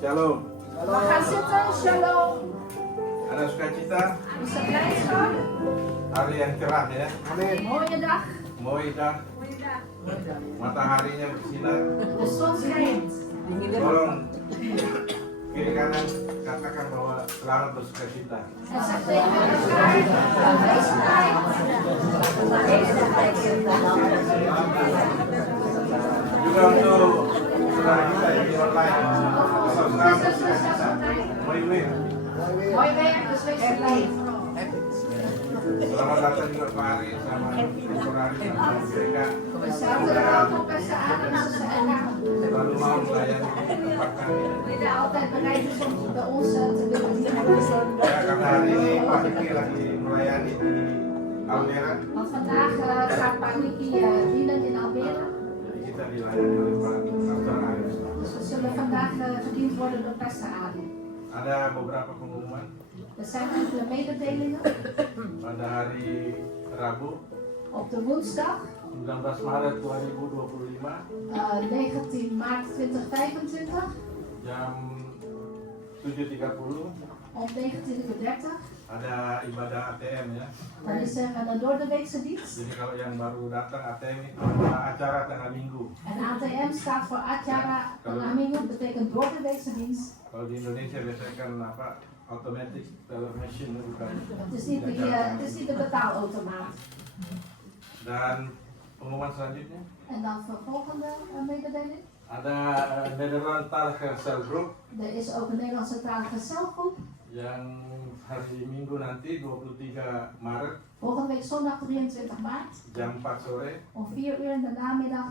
Shalom. We gaan zitten, shalom. Ada sukacita, Is er blijdschap? hari yang cerah ya. Mooie dag. Mooi dag, mataharinya bersinar. De zon schijnt. Tolong kiri kanan katakan bahwa selamat bersukacita. En zeg tegen elkaar, wees blij. Juga untuk saudara kita yang di online, selamat bersukacita. Mooi weer. Mooi weer, dus wees blij. Selamat datang juga Pak Ari sama saudari dan mereka. We zaten welkom bij z'n allen en z'n allen. Selalu mau melayani tempat kami. Die altijd bereid is om bij ons te willen dienen. Ya, karena hari ini Pak Diki lagi melayani di Almere, Want vandaag gaat Pak Niki dienen in Almere. jadi kita dilayani oleh Pak Pastor Ari. Dus we zullen vandaag gediend worden door Pastor Adi. Ada beberapa pengumuman Er zijn enkele mededelingen. pada hari Rabu Op de woensdag 19 Maret 2025 19 maart 2025 jam 7.30 om 19:30 ada ibadah ATM ya. dan is er een doordeweekse dienst. Jadi kalau yang baru datang ATM itu adalah acara tengah minggu. En ATM staat voor acara tengah minggu, betekent doordeweekse dienst. Kalau di Indonesia biasanya kan apa automatic teller machine bukan. Het is niet de betaalautomaat. Dan pengumuman selanjutnya En dan vervolgende mededeling. ada Nederlandstalige selgroep Er is ook een Nederlandse talige celgroep. yang hari Minggu nanti 23 Maret Volgende week zondag 23 maart jam 4 sore. om 4 uur in de namiddag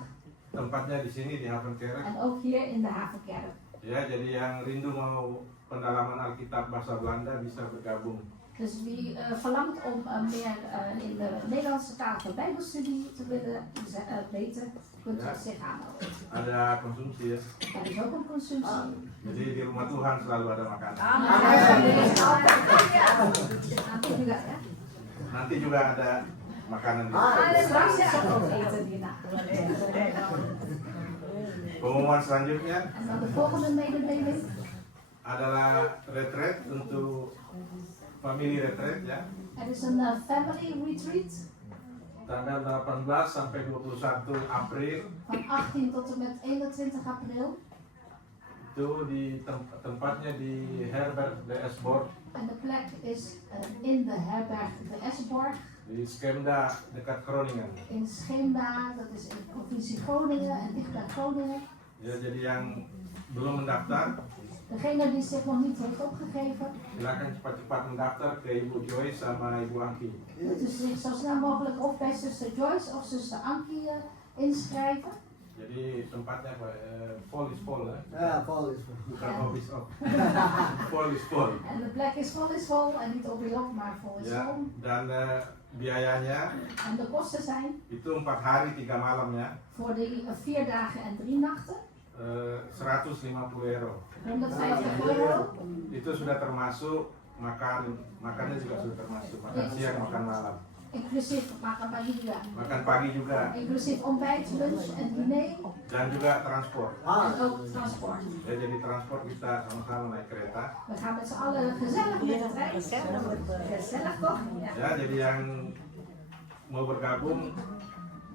Tempatnya di sini di Havenkerk. en ook hier in de Havenkerk. Ya, jadi yang rindu mau pendalaman Alkitab bahasa Belanda bisa bergabung. Dus wie verlangt om meer in de Nederlandse talige Bijbelstudie te willen weten, kunt Ja. zich aanmelden. Ada konsumsi ya. Er is ook een consumptie. Jadi di rumah Tuhan selalu ada makanan. Nanti juga ya. Nanti juga ada makanan di situ. Straks is er ook eten hierna. Pengumuman selanjutnya En dan de volgende mededeling. adalah retreat untuk family retreat ya. Er is een family retreat Tanggal 18 sampai 21 April van 18 tot en met 21 april. itu di tempatnya di Herberg de Esborg En de plek is in de herberg de Esborg di Skemda dekat Groningen. in Scheemda, dat is in de provincie Groningen en dicht bij Groningen. Ya, jadi yang belum mendaftar Degene die zich nog niet heeft opgegeven, silakan cepat-cepat mendaftar ke Ibu Joyce sama Ibu Angki. moeten zich zo snel mogelijk of bij zuster Joyce of zuster Ankie inschrijven. Jadi tempatnya apa? Full is full, hè? Ja, Paul is Bukan habis op. Full is full. En de plek is vol en niet op op, maar vol is Ya, vol. dan biayanya En de kosten zijn itu 4 hari 3 malam ya, voor de 4 dagen en 3 nachten 150 euro. 150 euro. Itu sudah termasuk makannya juga sudah termasuk makan siang, makan malam, Inclusief makan pagi juga. makan pagi juga, Inclusief ontbijt, lunch en diner. dan juga transport. En ook transport. Ya, jadi transport kita sama-sama naik kereta. We gaan met z'n allen gezellig met de trein. Gezellig toch? Ja. Ya, jadi yang mau bergabung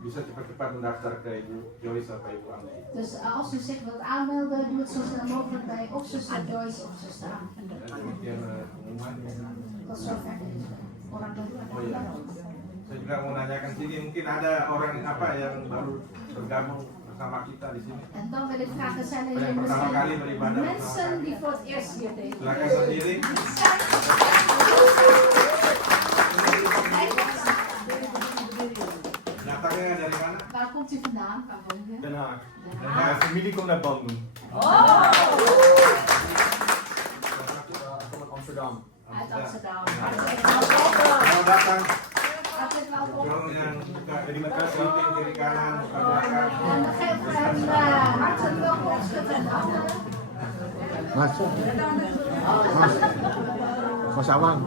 bisa cepat-cepat mendaftar ke Ibu Joyce atau Ibu Angki. Dus als u zich wilt aanmelden, doe het zo snel mogelijk bij of zuster Joyce of zuster Ankie. Ya, demikian pengumuman. Tot zover deze orang baru Oh iya, saya juga mau nanyakan sini, mungkin ada orang apa yang baru bergabung bersama kita di sini. En dan wil ik vragen, zijn er Yang hier pertama kali misschien beribadah bersama mensen kami. die voor het eerst hier deze Silakan berdiri. Datangnya dari mana? Waar komt u vandaan? Waar woon je? Den Haag. Den Mijn Haag. familie komt uit Bandung. Oh! Ik kom uit Amsterdam. Uit Amsterdam. Mau datang, Hartelijk welkom. tolong yang buka jadi makasih kiri kanan, buka belakang. En geef hem hartelijk welkom, schud en handen. Mas. Mas. Mas Awang.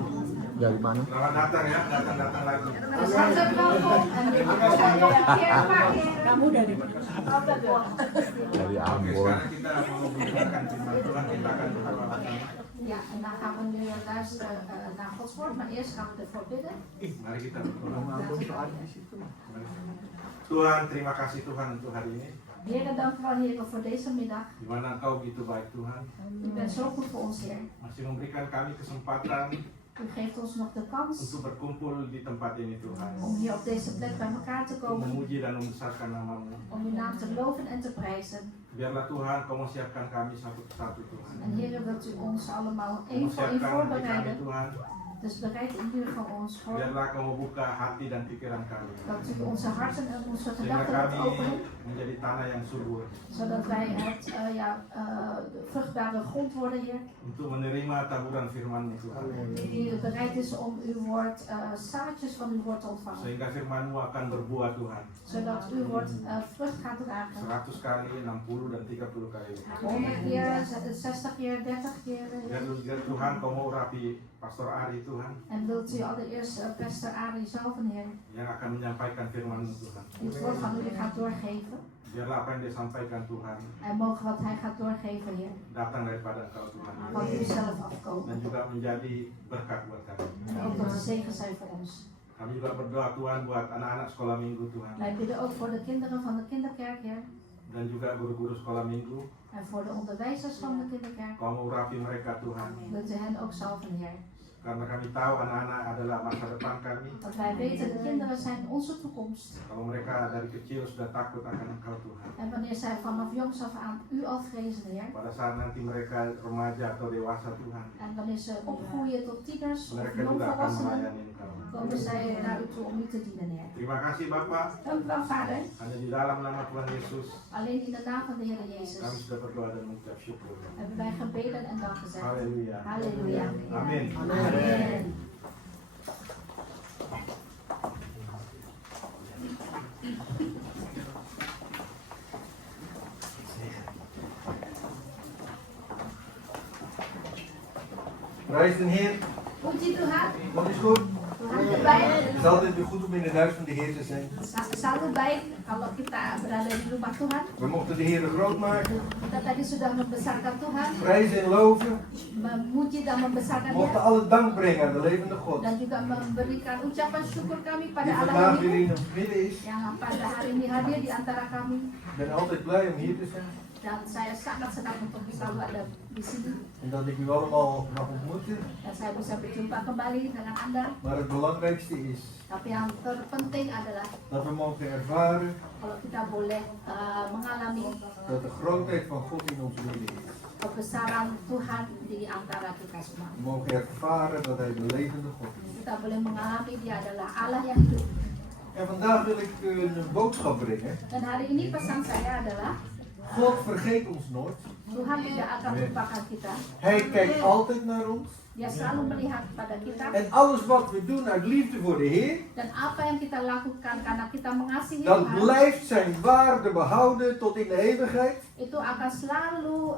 Dari mana? Selamat datang ya, datang lagi. Hartelijk welkom en dit is keer maar keer. Kamu dari mana? Altijd wel. Dari Oke, Ambon. sekarang kita mau mendengarkan firman Tuhan, kita akan berdoa bersama. Ja, en dan gaan we nu luisteren naar Gods woord, maar eerst gaan we ervoor bidden. Mari kita berdoa. Ambon tuh ada di situ. Tuhan, terima kasih Tuhan untuk hari ini. Heren, dank u wel, heren, voor deze middag. Di mana Engkau begitu baik Tuhan, U bent zo goed voor ons, Heer. masih memberikan kami kesempatan U geeft ons nog de kans untuk berkumpul di tempat ini Tuhan, om hier op deze plek bij elkaar te untuk komen, memuji dan membesarkan nama-Mu. om uw naam te loven en te prijzen. Biarlah Tuhan Kau siapkan kami satu persatu Tuhan. En Heer, wilt u ons allemaal Kau één voor één siapkan hati kami voorbereiden. Tuhan. Dus bereid u hier voor ons voor. Biarlah Kau membuka hati dan pikiran kami, Dat u onze harten en onze sehingga gedachten wilt kami openen. menjadi tanah yang subur Zodat wij het vruchtbare grond worden, Heer. untuk menerima taburan firman-Mu Tuhan. Die bereid is om uw woord, zaadjes van uw woord te ontvangen. Sehingga firman-Mu akan berbuah Tuhan, Zodat uw woord vrucht gaat dragen. 100 kali, 60 dan 30 kali. 100 keer, 60 keer, 30 keer. Biar Tuhan Kau mau urapi Pastor Ari Tuhan, En wilt u allereerst Pastor Ari zelf, Heer, yang akan menyampaikan firman-Mu Tuhan. die het woord van u gaat doorgeven. Biarlah apa yang dia sampaikan Tuhan En mogen wat hij gaat doorgeven, Heer, datang daripada Engkau Tuhan, van u zelf afkomen. dan juga menjadi berkat buat kami. En ook tot de zegen zijn voor ons. Kami juga berdoa Tuhan buat anak-anak sekolah minggu Tuhan, Wij bidden ook voor de kinderen van de kinderkerk, Heer. dan juga guru-guru sekolah minggu. En voor de onderwijzers van de kinderkerk. Kau mau urapi mereka Tuhan, Wilt u hen ook zalven, Heer. karena kami tahu anak-anak adalah masa depan kami. Want wij weten, de kinderen zijn onze toekomst. Kalau mereka dari kecil sudah takut akan Engkau Tuhan, En wanneer zij vanaf jongs af aan u al vrezen, Heer. pada saat nanti mereka remaja atau dewasa Tuhan, En wanneer ze opgroeien tot tieners of mereka juga akan jongvolwassenen, melayani Engkau. komen zij naar u toe om u te dienen, Heer. Terima kasih Bapa, Dank u wel, Vader. hanya di dalam nama Tuhan Yesus Alleen in de naam van de Heer kami Jezus sudah berdoa dan mengucap syukur. hebben wij gebeden en dank gezegd. Haleluya. Halleluja. Amin. Amen. Prijs de Heer, Komt ie Tuhan? dat is goed. Tuhan erbij. Het is altijd weer goed om in het huis van de Heer te zijn. Selalu baik kalau kita berada di rumah Tuhan. We mochten de Heer groot maken, Kita tadi sudah membesarkan Tuhan, prijzen en loven. memuji dan membesarkan We mochten Dia, alle dank brengen aan de levende God. dan juga memberikan ucapan syukur kami Die pada Allah vandaag yang weer hidup, in ons midden is. yang pada hari ini hadir di antara kami. Ik ben altijd blij om hier te zijn. Dan saya sangat senang untuk selalu ada di sini En dat ik u allemaal mag ontmoeten. dan saya bisa berjumpa kembali dengan Anda. Maar het belangrijkste is Tapi yang terpenting adalah dat we mogen ervaren kalau kita boleh mengalami dat de grootheid van God in ons midden is. kebesaran Tuhan di antara kita semua. We mogen ervaren dat Hij de levende God is. Kita boleh mengalami Dia adalah Allah yang hidup. En vandaag wil ik u een boodschap brengen. Dan hari ini pesan saya adalah God vergeet ons nooit. Tuhan tidak akan melupakan kita. Hij kijkt altijd naar ons. Dia selalu melihat pada kita. En alles wat we doen uit liefde voor de Heer, Dan apa yang kita lakukan karena kita mengasihi dat Tuhan, blijft zijn waarde behouden tot in de eeuwigheid. itu akan selalu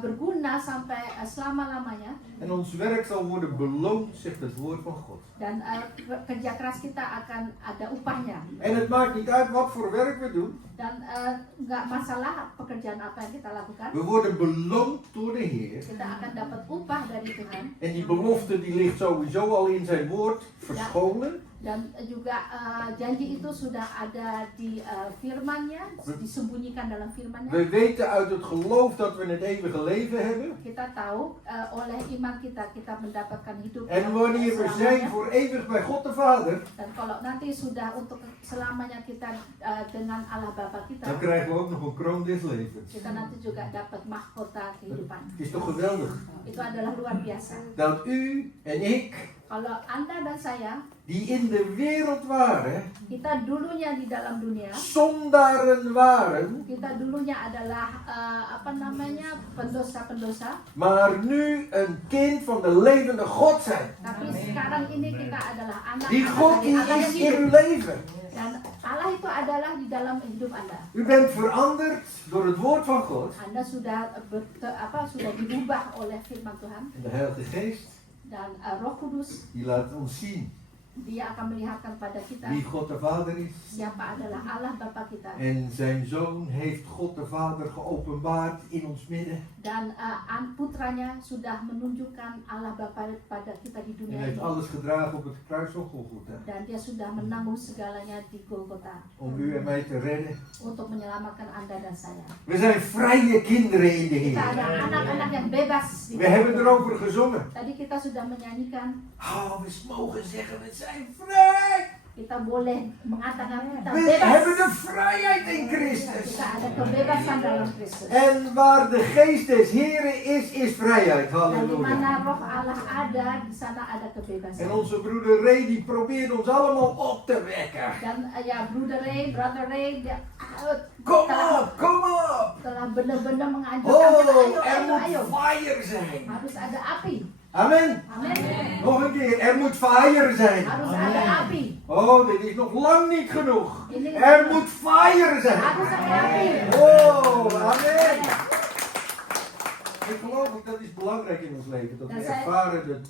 berguna sampai selama-lamanya. En ons werk zal worden beloond, zegt het woord van God. Dan kerja keras kita akan ada upahnya. En het maakt niet uit wat voor werk we doen. Dan nggak masalah pekerjaan apa yang kita lakukan, We worden beloond door de Heer. kita akan dapat upah dari Tuhan. En die belofte die ligt sowieso al in zijn woord verscholen. Dan juga janji itu sudah ada di firman-Nya, disembunyikan dalam firman-Nya. We weten uit het geloof dat we het eeuwige leven hebben. Kita tahu oleh iman kita mendapatkan hidup En wanneer we zijn voor eeuwig bij God de Vader, Dan kalau nanti sudah untuk selamanya kita dengan Allah Bapa kita, dan krijgen we ook nog een kroon des levens. kita nanti juga dapat mahkota kehidupan. Het is toch geweldig Itu adalah luar biasa. dat u en ik, Kalau Anda dan saya, die in de wereld waren, kita dulunya di dalam dunia, zondaren waren, kita dulunya adalah pendosa-pendosa, maar nu een kind van de levende God zijn. tapi sekarang ini kita adalah anak Die God dari die Allah yang is in hidup. uw leven. Dan Allah itu adalah di dalam hidup Anda. U bent veranderd door het woord van God. Anda sudah sudah dirubah oleh firman Tuhan. En de Heilige Geest Dan Roh Kudus, die laat ons zien dia akan melihatkan pada kita wie God de Vader is. siapa adalah Allah Bapa kita. En zijn Zoon heeft God de Vader geopenbaard in ons midden. Dan putranya sudah menunjukkan Allah Bapa pada kita di En dunia heeft ini. alles gedragen op het kruis van Golgotha. Dan dia sudah menanggung segalanya di Golgota Om u en mij te redden. untuk menyelamatkan Anda dan saya. We zijn vrije kinderen in de Kita ada Heer. anak-anak yang bebas. We hebben erover gezongen. Tadi kita sudah menyanyikan, Oh, we mogen zeggen, we zijn vrij. kita boleh mengatakan kita We hebben bebas. de vrijheid in Christus. Kita ada kebebasan dalam Kristus. En waar de geest des Heren is vrijheid. Dan di mana Halleluja. roh Allah ada, di sana ada kebebasan. En onze broeder Ray die probeert ons allemaal op te wekken. Dan brother Ray, dia Kom op, kom op. telah benar-benar menganjurkan kita, Oh, er ayo. moet fire zijn. Harus ada api. Amen. Amin. Nog een keer, er moet fire zijn. Harus ada api. Oh, dit is nog lang niet genoeg. Ini Er moet fire zijn. harus ada api. Oh, amen. Ik geloof ook dat is belangrijk in ons leven. Dat we Dan saya- ervaren het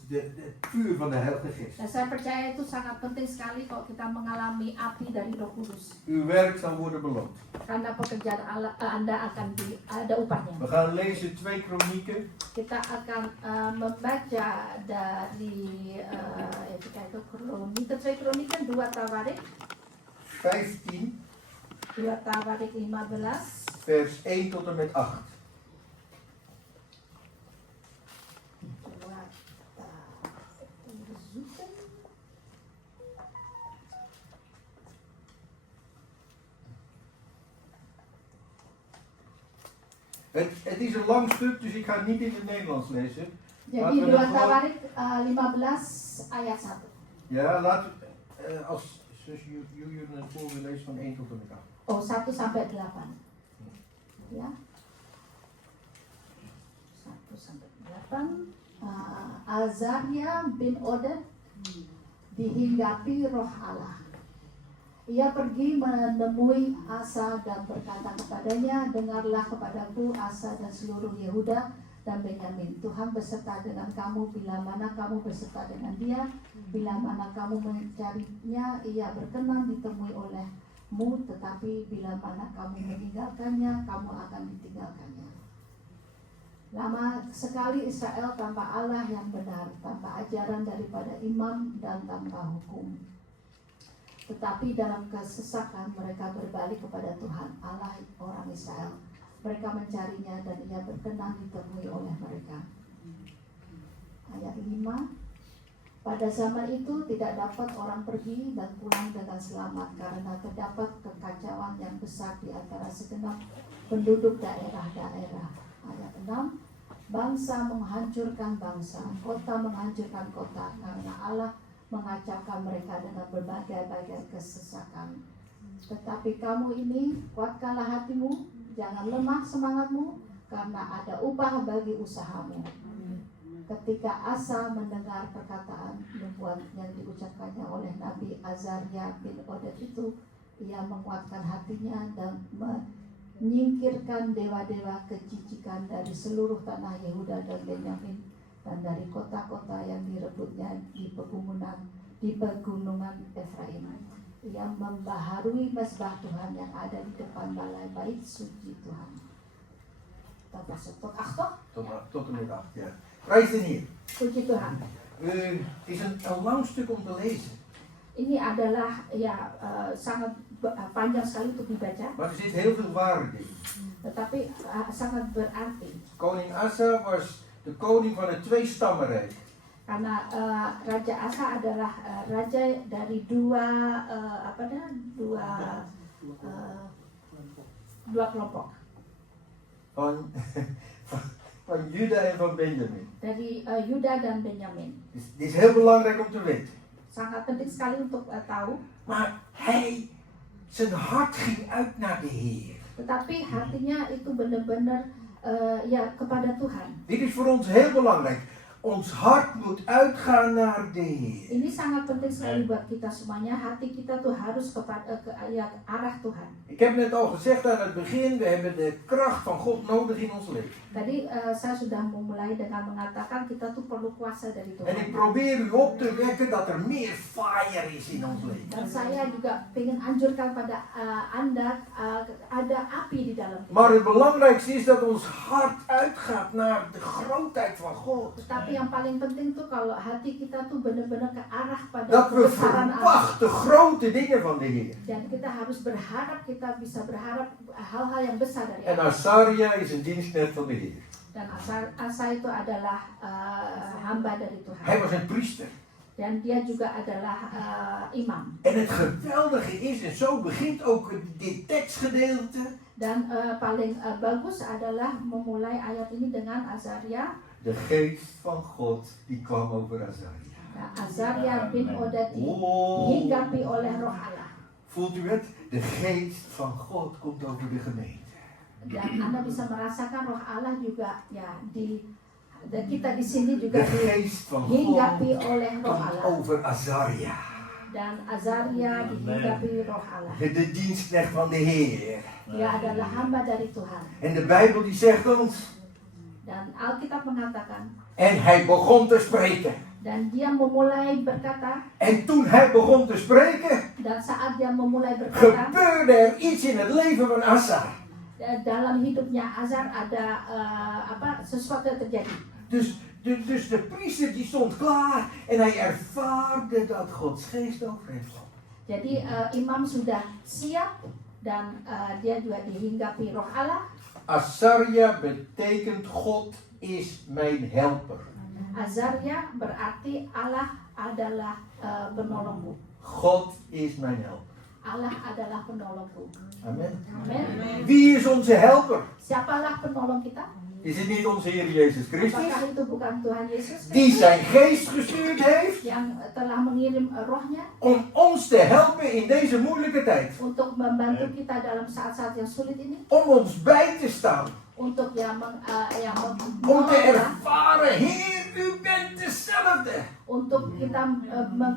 vuur van de Heilige Geest. Dan saya percaya itu sangat penting sekali kalau kita mengalami api dari Roh Kudus. Uw werk zal worden beloond. Karena pekerjaan Anda akan ada upahnya. We gaan lezen 2 Kronieken. Kita akan membaca dari even kijken, Kronieken, 2 Kronieken, 2 Tawarik, 15, 2 Tawarik 15. vers 1 tot en met 8. Het is een lang stuk, dus ik ga het niet in het Nederlands lezen. Jadi Laten we 2 dat gewoon- Tawarik 15 ayat 1. Ja, laten we, als zus Julian het voor wil lezen van 1 tot en met 8. Oh, 1 sampai 8. Ya. 1 sampai 8. Azaria bin Oded dihinggapi roh Allah. Ia pergi menemui Asa dan berkata kepadanya, dengarlah kepadaku Asa dan seluruh Yehuda dan Benyamin. Tuhan beserta dengan kamu bila mana kamu beserta dengan dia, bila mana kamu mencarinya, ia berkenan ditemui olehmu, tetapi bila mana kamu meninggalkannya, kamu akan ditinggalkannya. Lama sekali Israel tanpa Allah yang benar, tanpa ajaran daripada imam dan tanpa hukum. Tetapi dalam kesesakan mereka berbalik kepada Tuhan Allah orang Israel. Mereka mencarinya dan ia berkenan ditemui oleh mereka. Ayat 5. Pada zaman itu tidak dapat orang pergi dan pulang dengan selamat karena terdapat kekacauan yang besar di antara segenap penduduk daerah-daerah. Ayat 6. Bangsa menghancurkan bangsa, kota menghancurkan kota karena Allah mengacaukan mereka dengan berbagai-bagai kesesakan. Tetapi kamu ini, kuatkanlah hatimu, jangan lemah semangatmu, karena ada upah bagi usahamu. Ketika Asa mendengar perkataan nubuat yang diucapkannya oleh Nabi Azaria bin Oded itu, ia menguatkan hatinya dan menyingkirkan dewa-dewa kejijikan dari seluruh tanah Yehuda dan Benyamin dan dari kota-kota yang direbutnya di pegunungan Efraim. Ia membaharui mesbah Tuhan yang ada di depan balai bait suci Tuhan. Tot Tot en met 8, ja. Prijs de Heer. Puji Tuhan. Het is een lang stuk om te lezen. Ini adalah sangat panjang sekali untuk dibaca, Maar er zit heel veel waarde in. tetapi sangat berarti. Koning Asa was de koning van het 2-stammenrijk. Karena Raja Asa adalah raja dari dua kelompok, Van Juda en van Benjamin. dari Yuda dan Benyamin. Dit is heel belangrijk om te weten. Sangat penting sekali untuk tahu. Maar zijn hart ging uit naar de Heer. Tetapi hatinya itu benar-benar kepada Tuhan. Dit is voor ons heel belangrijk. ons hart moet uitgaan naar de Heer. Ini sangat penting sekali buat kita semuanya. Hati kita tuh harus kepada ke arah Tuhan. Ik heb net al gezegd aan het begin, we hebben de kracht van God nodig in ons leven. Tadi saya sudah memulai dengan mengatakan kita tuh perlu kuasa dari En ik Tuhan. probeer u op te wekken dat er meer fire is in ons leven. Dan saya juga ingin anjurkan pada Anda ada api di dalam kita. Maar het belangrijkste is dat ons hart uitgaat naar de grootheid van God. Tetapi yang paling penting tuh kalau hati kita tuh benar-benar ke arah pada Dat we kebesaran Allah. verwachten grote dingen van de Heer. Dan kita harus berharap, kita bisa berharap hal-hal yang besar dari En Allah. Azaria is een dienstknecht van de Heer. Dan Asa itu adalah hamba dari Tuhan. Hij was een priester. Dan dia juga adalah imam. En het geweldige is, en zo begint ook dit tekstgedeelte. Dan paling bagus adalah memulai ayat ini dengan Azaria. De geest van God die kwam over Azaria. Nah, Azaria bin Oded Oh, dihinggapi oleh Roh Allah. voelt u het? De geest van God komt over de gemeente. Dan Anda bisa merasakan Roh Allah juga ya dan kita di sini De juga geest van God dihinggapi oleh Roh komt Allah. over Azaria. Dan Azaria dihinggapi Roh Allah. De dienstknecht van de Heer. Dia adalah hamba dari Tuhan. En de Bijbel die zegt ons, Dan Alkitab mengatakan, en hij begon te spreken. dan dia memulai berkata, En toen hij begon te spreken, dan saat dia memulai berkata, gebeurde er iets in het leven van Asa. dalam hidupnya Azar ada sesuatu yang terjadi. Dus de priester die stond klaar en hij ervaarde dat Gods geest over hem kwam. Jadi imam sudah siap dan dia juga dihinggapi Roh Allah. Azaria betekent God is mijn helper. Azaria berarti Allah adalah penolongku. God is mijn helper. Allah adalah penolongku. Amen. Amin. Wie is onze helper? Siapalah penolong kita? Is het niet onze Heer Jezus Christus? Apakah itu bukan Tuhan Yesus Die Kristus zijn geest gestuurd heeft yang telah mengirim rohnya om ons te helpen in deze moeilijke tijd. untuk membantu kita dalam saat-saat yang sulit ini, Om ons bij te staan. untuk Om te ervaren, Heer, u bent dezelfde. untuk kita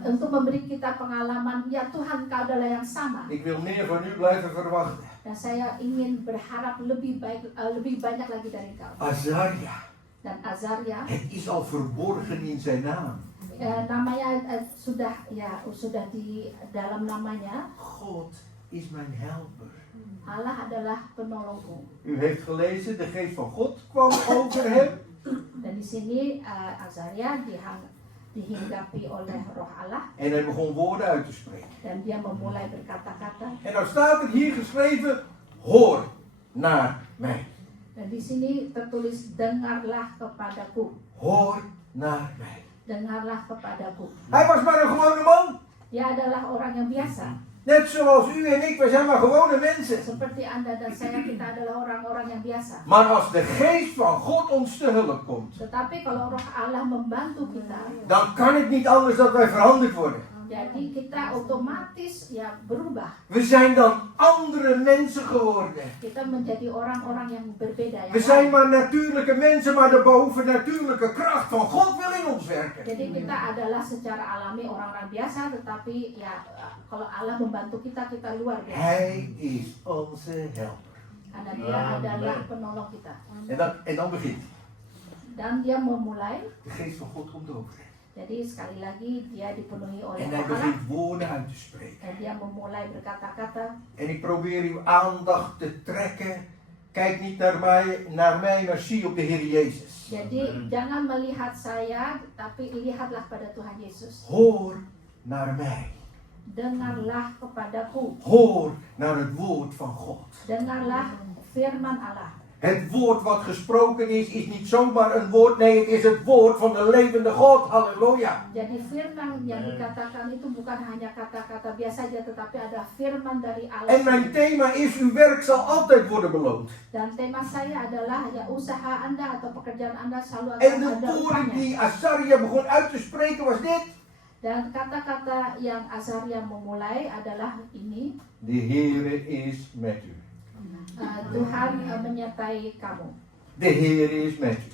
untuk memberi kita pengalaman, ya Tuhan Kau adalah yang sama. Ik wil meer van u blijven verwachten. Dan saya ingin berharap lebih banyak lagi dari Kau. Azaria, Dan Azaria, het is al verborgen in zijn naam. namanya sudah di dalam namanya. God is mijn helper. Allah adalah penolongku. U heeft gelezen, de geest van God kwam over hem. Dan di sini Azaria dihinggapi oleh Roh Allah En hij begon woorden uit te spreken. dan dia memulai berkata-kata. En dan staat er hier geschreven, hoor naar mij. Dan di sini tertulis dengarlah kepadaku, Hoor naar mij. dengarlah kepadaku. Hij was maar een gewone man. Dia adalah orang yang biasa. Net zoals u en ik, wij zijn maar gewone mensen. Seperti Anda dan saya, kita adalah orang-orang yang biasa. Maar als de geest van God ons te hulp komt, Tetapi kalau Roh Allah membantu kita, dan kan het niet anders dat wij veranderd worden. jadi kita otomatis ya berubah. We zijn dan andere mensen geworden. Kita menjadi orang-orang yang berbeda. We zijn maar natuurlijke mensen, maar de bovennatuurlijke kracht van God wil in ons werken. Jadi kita adalah secara alami orang-orang biasa, tetapi ya kalau Allah membantu kita, kita luar biasa. Hij is onze helper. Karena dia adalah penolong kita. En dan begint. Dan dia memulai, De geest van God komt over hem. jadi sekali lagi dia dipenuhi oleh En hij Roh Allah. begint woorden uit te spreken. Dan dia memulai berkata-kata. En ik probeer uw aandacht te trekken. Kijk niet naar mij, maar zie op de Heer Jezus. Jadi jangan melihat saya, tapi lihatlah pada Tuhan Yesus. Hoor naar mij. Dengarlah kepadaku. Hoor naar het woord van God. Dengarlah firman Allah. Het woord wat gesproken is niet zomaar een woord. Nee, het is het woord van de levende God. Halleluja. Jadi firman yang dikatakan itu bukan hanya kata-kata biasa saja, tetapi ada firman dari Allah. En mijn thema is, uw werk zal altijd worden beloond. Dan tema saya adalah ya usaha Anda atau pekerjaan Anda selalu En akan de ada woorden upahnya. die Azaria begon uit te spreken was dit. Dan kata-kata yang Azaria memulai adalah ini, De Heere is met u. Tuhan menyertai kamu. De Heere is met u.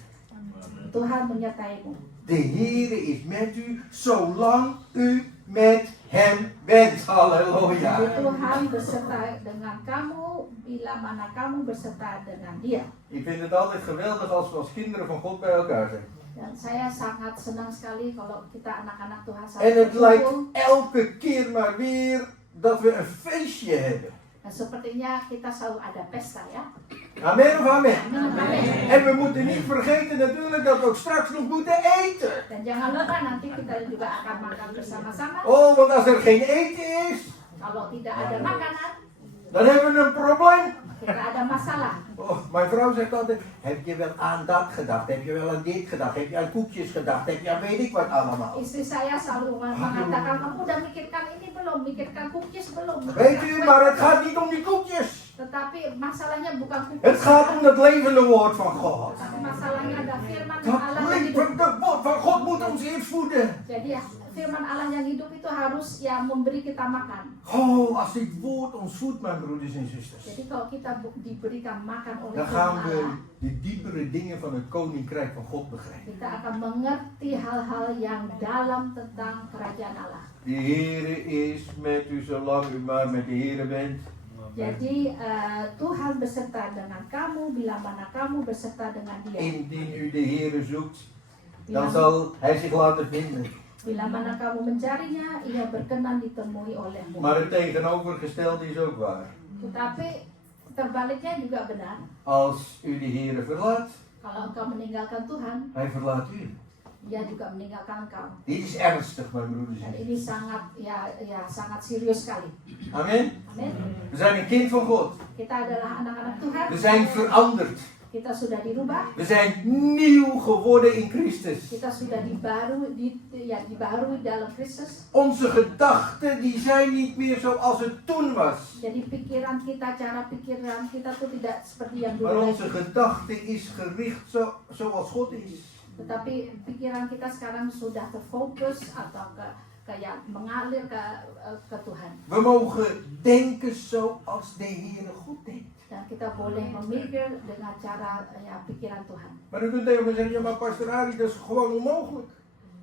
Tuhan menyertaimu. De Heere is met u zolang u met hem bent. Halleluja. Jadi Tuhan beserta dengan kamu bila mana kamu berserta dengan Dia. Ik vind het altijd geweldig als we als kinderen van God bij elkaar zijn. Dan saya sangat senang sekali kalau kita anak-anak Tuhan En saling het lijkt berkumpul. elke keer maar weer dat we een feestje hebben. Dan sepertinya kita selalu ada pesta ya. Amen of amen? Amin. En we moeten niet vergeten natuurlijk dat we ook straks nog moeten eten. Dan jangan lupa nanti kita juga akan makan bersama-sama. Oh, want als er geen eten is, Kalau tidak ada makanan, dan hebben we een probleem. kita ada masalah. Oh, mijn vrouw zegt altijd, heb je wel aan dat gedacht? Heb je wel aan dit gedacht? Heb je aan koekjes gedacht? Heb je aan weet ik wat allemaal? Istri saya selalu mengatakan, kamu udah mikirkan ini belum? Mikirkan cookies belum? Weet u, maar het gaat niet om die koekjes. Tetapi masalahnya bukan Het cookies. gaat om het levende woord van God. Tapi masalahnya ada firman Dat Allah yang hidup. levende woord van God moet ons eerst voeden. Jadi ya, firman Allah yang hidup itu harus yang memberi kita makan. Oh, als dit woord ons voedt, mijn broeders en zusters. Jadi kalau kita diberikan makan oleh Dan firman gaan we Allah, de diepere dingen van het koninkrijk van God begrijpen. kita akan mengerti hal-hal yang dalam tentang kerajaan Allah. De Heere is met u zolang u maar met de Heere bent. Jadi Tuhan beserta dengan kamu bila mana kamu beserta dengan Dia. Indien u de Heere zoekt, Bila, dan zal hij zich laten vinden. bila mana kamu mencarinya, Ia berkenan ditemui olehmu. Maar het tegenovergestelde is ook waar. Tetapi terbaliknya juga benar. Als u de Heere verlaat, Kalau engkau meninggalkan Tuhan, hij verlaat u. Dia juga meninggalkan engkau. Dit is ernstig, mijn broeders Dan en ini sangat sangat serius sekali. zusters. Amen. Amin. We zijn een kind van God. Kita adalah anak-anak Tuhan. We zijn veranderd. Kita sudah dirubah. We zijn nieuw geworden in Christus. Kita sudah dibaharui dalam Kristus. Onze gedachten die zijn niet meer zoals het toen was. Jadi pikiran kita, cara pikiran kita tuh tidak seperti yang Maar dulu onze lagi. gedachte is gericht zoals God is. Tetapi pikiran kita sekarang sudah terfokus atau kayak mengalir ke Tuhan. We mogen denken zoals de Heere God denkt. Dan kita boleh memikir dengan cara pikiran Tuhan. Maar u kunt tegen me zeggen, ja maar pastor Ari, dat is gewoon onmogelijk.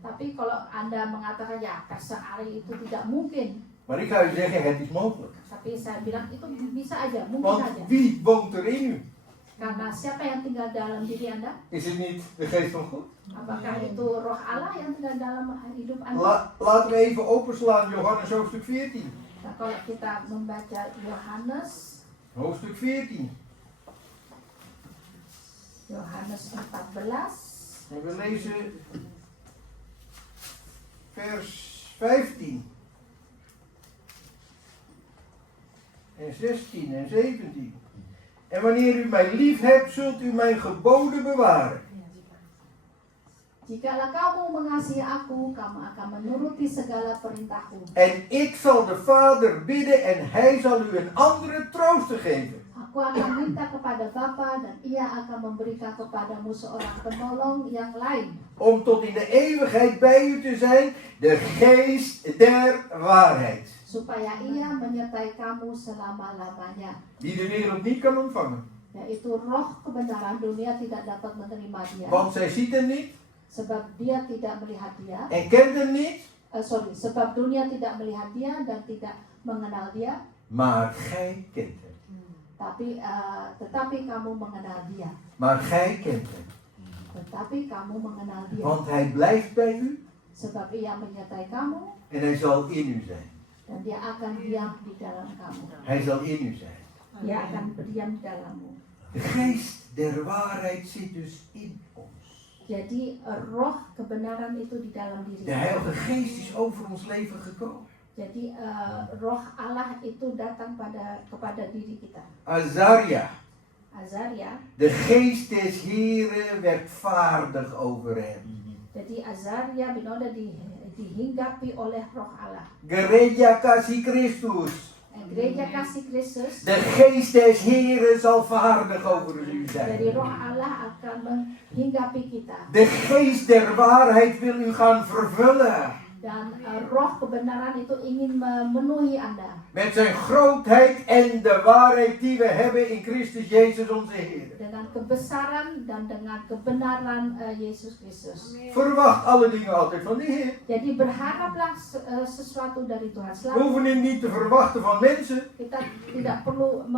Tapi kalau Anda mengatakan ya Pastor Ari itu tidak mungkin. Maar ik ga u zeggen, het is mogelijk. Tapi saya bilang itu bisa aja, mungkin Want aja. wie woont er in u? Karena siapa yang tinggal dalam diri Anda? Is het niet de geest van God? Apakah itu roh Allah yang tinggal dalam hidup Anda? Laten we even openslaan Johannes hoofdstuk 14. Nah, kalau kita membaca Yohanes Hoofdstuk 14. Yohanes 14 En we lezen vers 15. En 16 en 17. En wanneer u mij lief hebt, zult u mijn geboden bewaren. Jikalau kamu mengasihi aku, kamu akan menuruti segala perintahku. En ik zal de Vader bidden en hij zal u een andere trooster geven. Aku akan minta kepada Bapa dan Ia akan memberikan kepadamu seorang penolong yang lain. Om tot in de eeuwigheid bij u te zijn, de geest der waarheid. Supaya Ia menyertai kamu selama-lamanya. Die de wereld niet kan ontvangen. Yaitu roh kebenaran, dunia tidak dapat menerima dia. Want zij ziet hem niet Sebab dia tidak melihat dia. en kent hem niet. Sebab dunia tidak melihat dia dan tidak mengenal dia. Maar gij kent hem. Tetapi kamu mengenal dia. Maar gij kent hem. Tetapi kamu mengenal dia. Want hij blijft bij u Sebab Ia menyertai kamu en hij zal in u zijn. dan Dia akan diam di dalam kamu. Hij zal in u zijn. Dia akan berdiam di dalammu. De geest der waarheid zit dus in ons. Jadi roh kebenaran itu di dalam diri De kita. Heilige Geest is over ons leven gekomen. Jadi roh Allah itu datang kepada diri kita. Azaria, Azaria. de geest des Heren werd vaardig over hem. Jadi Azaria binoda dihinggapi oleh roh Allah. Gereja kasih Christus. Gereja kasih Kristus. De geest des Heren zal vaardig over u Jadi zijn. roh Allah akan menghinggapi kita. De geest der waarheid wil u gaan vervullen. Dan roh kebenaran itu ingin memenuhi Anda. Met zijn grootheid en de waarheid die we hebben in Christus Jezus onze Heer. Dengan kebesaran dan dengan kebenaran Yesus Kristus. Verwacht alle dingen altijd van de Heer. Jadi berharaplah sesuatu dari Tuhan. We Selalu hoeven het niet te verwachten van mensen, kita tidak perlu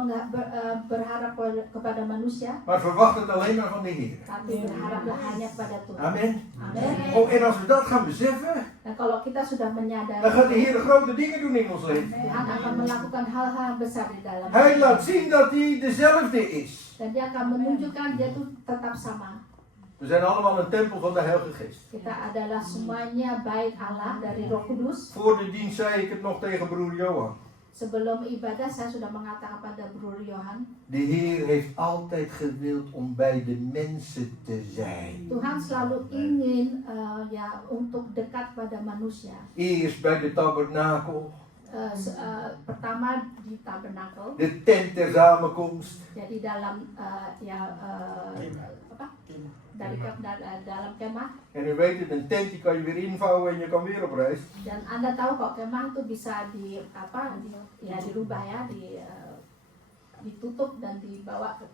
berharap kepada manusia, maar verwacht het alleen maar van de Heer. tapi berharaplah hanya kepada Tuhan. Amen. Amin. Oh, en als we dat gaan beseffen, Dan kalau kita sudah menyadari, dan gaat de Heer grote dingen doen in ons leven. Tuhan akan melakukan hal-hal besar di dalam Hij hidup. laat zien dat hij dezelfde is. Dan dia akan menunjukkan dia itu tetap sama. We zijn allemaal een tempel van de Heilige Geest. Kita adalah semuanya baik Allah dari Roh Kudus. Voor de dienst zei ik het nog tegen broer Johan. Sebelum ibadah saya sudah mengatakan pada Broer Johan, De Heer heeft altijd gewild om bij de mensen te zijn. Tuhan selalu ingin untuk dekat pada manusia. Eerst bij de tabernakel, Pertama di tabernakel, de tent der samenkomst. jadi dalam dalam kemah. En u weet het, een tent die kan je weer invouwen en je kan weer op reis. Dan Anda tahu kok kemah itu bisa dirubah ya, ditutup dan dibawa ke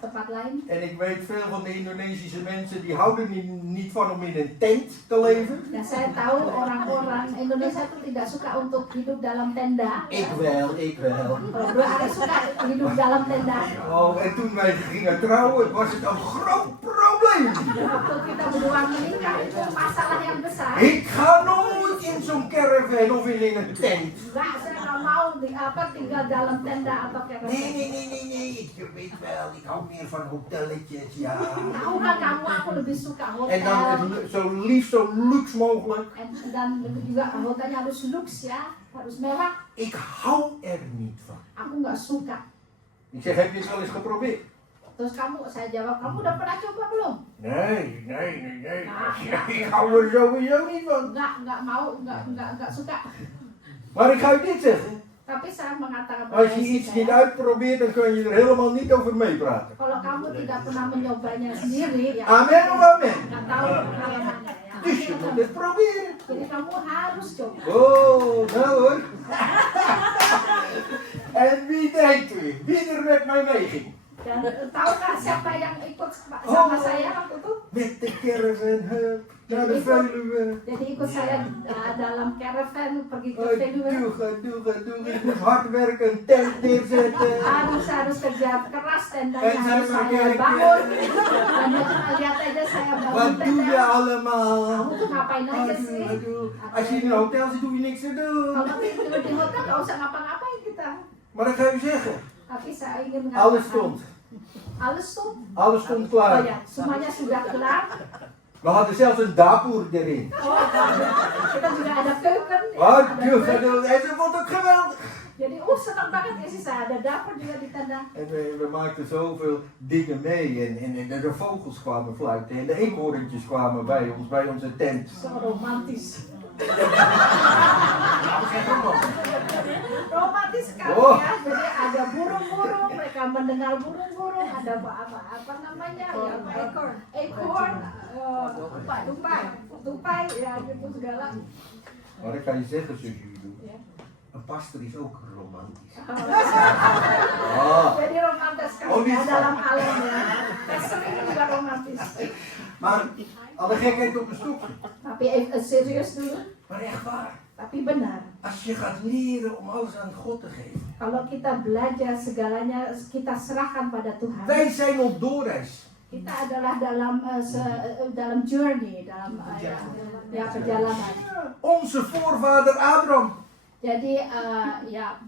tempat lain. En ik weet veel van de Indonesische mensen die houden niet van om in een tent te leven. Dan saya tahu orang-orang Indonesia itu tidak suka untuk hidup dalam tenda. Ik wel. Bro, ada suka hidup dalam tenda. Oh, en toen wij gingen trouwen was het een groot probleem. Waktu kita berdua menikah itu masalah yang besar. Ik ga nooit in zo'n caravan of in een tent. Enggak, saya nggak mau tinggal dalam tenda atau caravan. Nee. Je weet wel, ik hou meer van hotelletjes, ja. Tahu kan kamu, aku lebih suka hotel. En dan het zo liefst zo luxe mogelijk. En dan juga hotelnya harus luxe ya, harus mewah. Ik hou er niet van. Aku nggak suka. Ik zeg, heb je het wel eens geprobeerd? Terus saya jawab, kamu udah pernah coba belum? Nee. Ik hou er sowieso niet van. Nggak mau, nggak suka. Maar ik ga u dit zeggen. Tapi saya mengatakan Als je istri iets saya, niet uitprobeert, dan kun je er helemaal niet over meepraten. kalau kamu tidak pernah menyobanya sendiri, ya Amen of amen? nggak tahu pengalamannya ya. Dus je moet het proberen. Jadi kamu harus coba. Oh, nou hoor. En wie denkt u? Wie er met mij meeging? Dan tahu nggak siapa yang ikut sama saya waktu itu? Met de caravan naar de Veluwe. Jadi ikut saya dalam caravan pergi ke Veluwe. Aduh. Ik moest hard werken, een tent neerzetten. Harus kerja keras tendanya En harus saya saya pakai bangun. Dan dia cuma lihat aja saya bangun Wat doe je tenda. allemaal? Kamu tuh ngapain aja sih? Aduh. Als je in een hotel zit, hoef je niks te doen. Kalau tidur di hotel nggak usah ngapa-ngapain kita. Maar dan ga je zeggen, Tapi saya ingin alles mengatakan, stond. Alles stond klaar. Oh ya, semuanya sudah kelar. We hadden zelfs een dapoer erin. Kita juga ada keuken. Aduh. En ze vond het geweldig. Jadi senang banget ya sih, saya ada dapur juga di tenda. En we maakten zoveel dingen mee. En de vogels kwamen fluiten. En de eekhoorntjes kwamen bij onze tent. Zo romantis. Dat is echt romantisch. Romantis sekali Oh. ya. Jadi ada burung-burung, mereka mendengar burung-burung, ada apa namanya? Ya, ekorn, tupai, ya gitu segala. Maar ik kan je zeggen, zus Judo, Ya. een pastor is ook romantisch. Jadi romantis sekali Oh, ya bisa. dalam alamnya. Pastor ini juga romantis. Maar alle gekheid op een stokje. Tapi serius dulu, Maar echt waar. tapi benar. Als je gaat leren om alles aan God te geven. Kalau kita belajar segalanya, kita serahkan pada Tuhan. Wij zijn op doorreis. Kita adalah dalam journey, dalam perjalanan. Onze voorvader Abraham. Jadi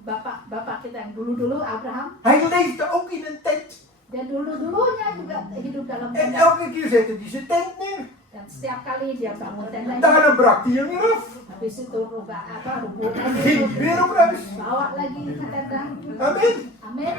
bapak kita yang dulu Abraham, Hij leefde ook in een tent. dia dulunya juga hidup dalam En tenda. elke keer zette hij zijn tent neer. Dan setiap kali dia bangun tendanya, Daarna brak hij hem weer af. habis itu rubuhan Ging weer op reis. bawa lagi ke tenda. Amen. Amin.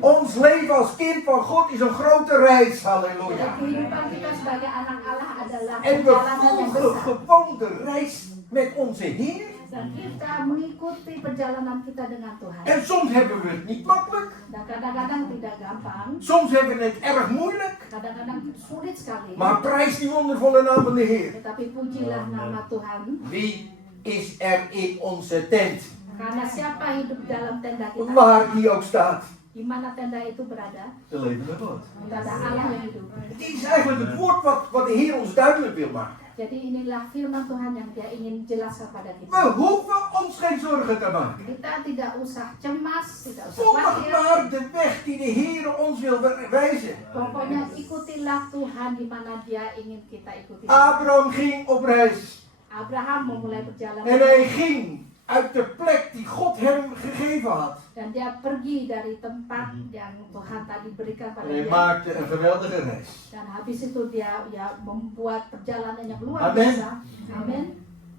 Ons leven als kind van God is een grote reis. Jadi Halleluja. kehidupan kita sebagai anak Allah adalah En we perjalanan yang volgen besar. gewoon de reis met onze Heer. Dan kita mengikuti perjalanan kita dengan Tuhan. En soms hebben we het niet makkelijk. Dan kadang-kadang tidak gampang, Soms hebben we het erg moeilijk. kadang-kadang sulit sekali. Maar prijs die wondervolle naam van de Heer. Tetapi pujilah nama Tuhan. Wie is er in onze tent. Karena siapa hidup dalam tenda kita, Waar die ook staat. di mana tenda itu berada, De levende God. berada Allah yang hidup. Het is eigenlijk het woord wat de Heer ons duidelijk wil maken. Jadi inilah firman Tuhan yang Dia ingin jelaskan pada kita. We hoeven ons geen zorgen te maken. Kita tidak usah cemas, tidak usah Volg khawatir. maar de weg die de Heer ons wil wijzen. Pokoknya ikutilah Tuhan di mana Dia ingin kita ikuti. Abraham ging op reis. Abraham memulai perjalanan En hij ging uit de plek die God hem gegeven had. dan dia pergi dari tempat yang Tuhan tadi berikan pada En hij dia. maakte een geweldige reis. Dan habis itu dia membuat perjalanan yang luar Amen. biasa. Amin.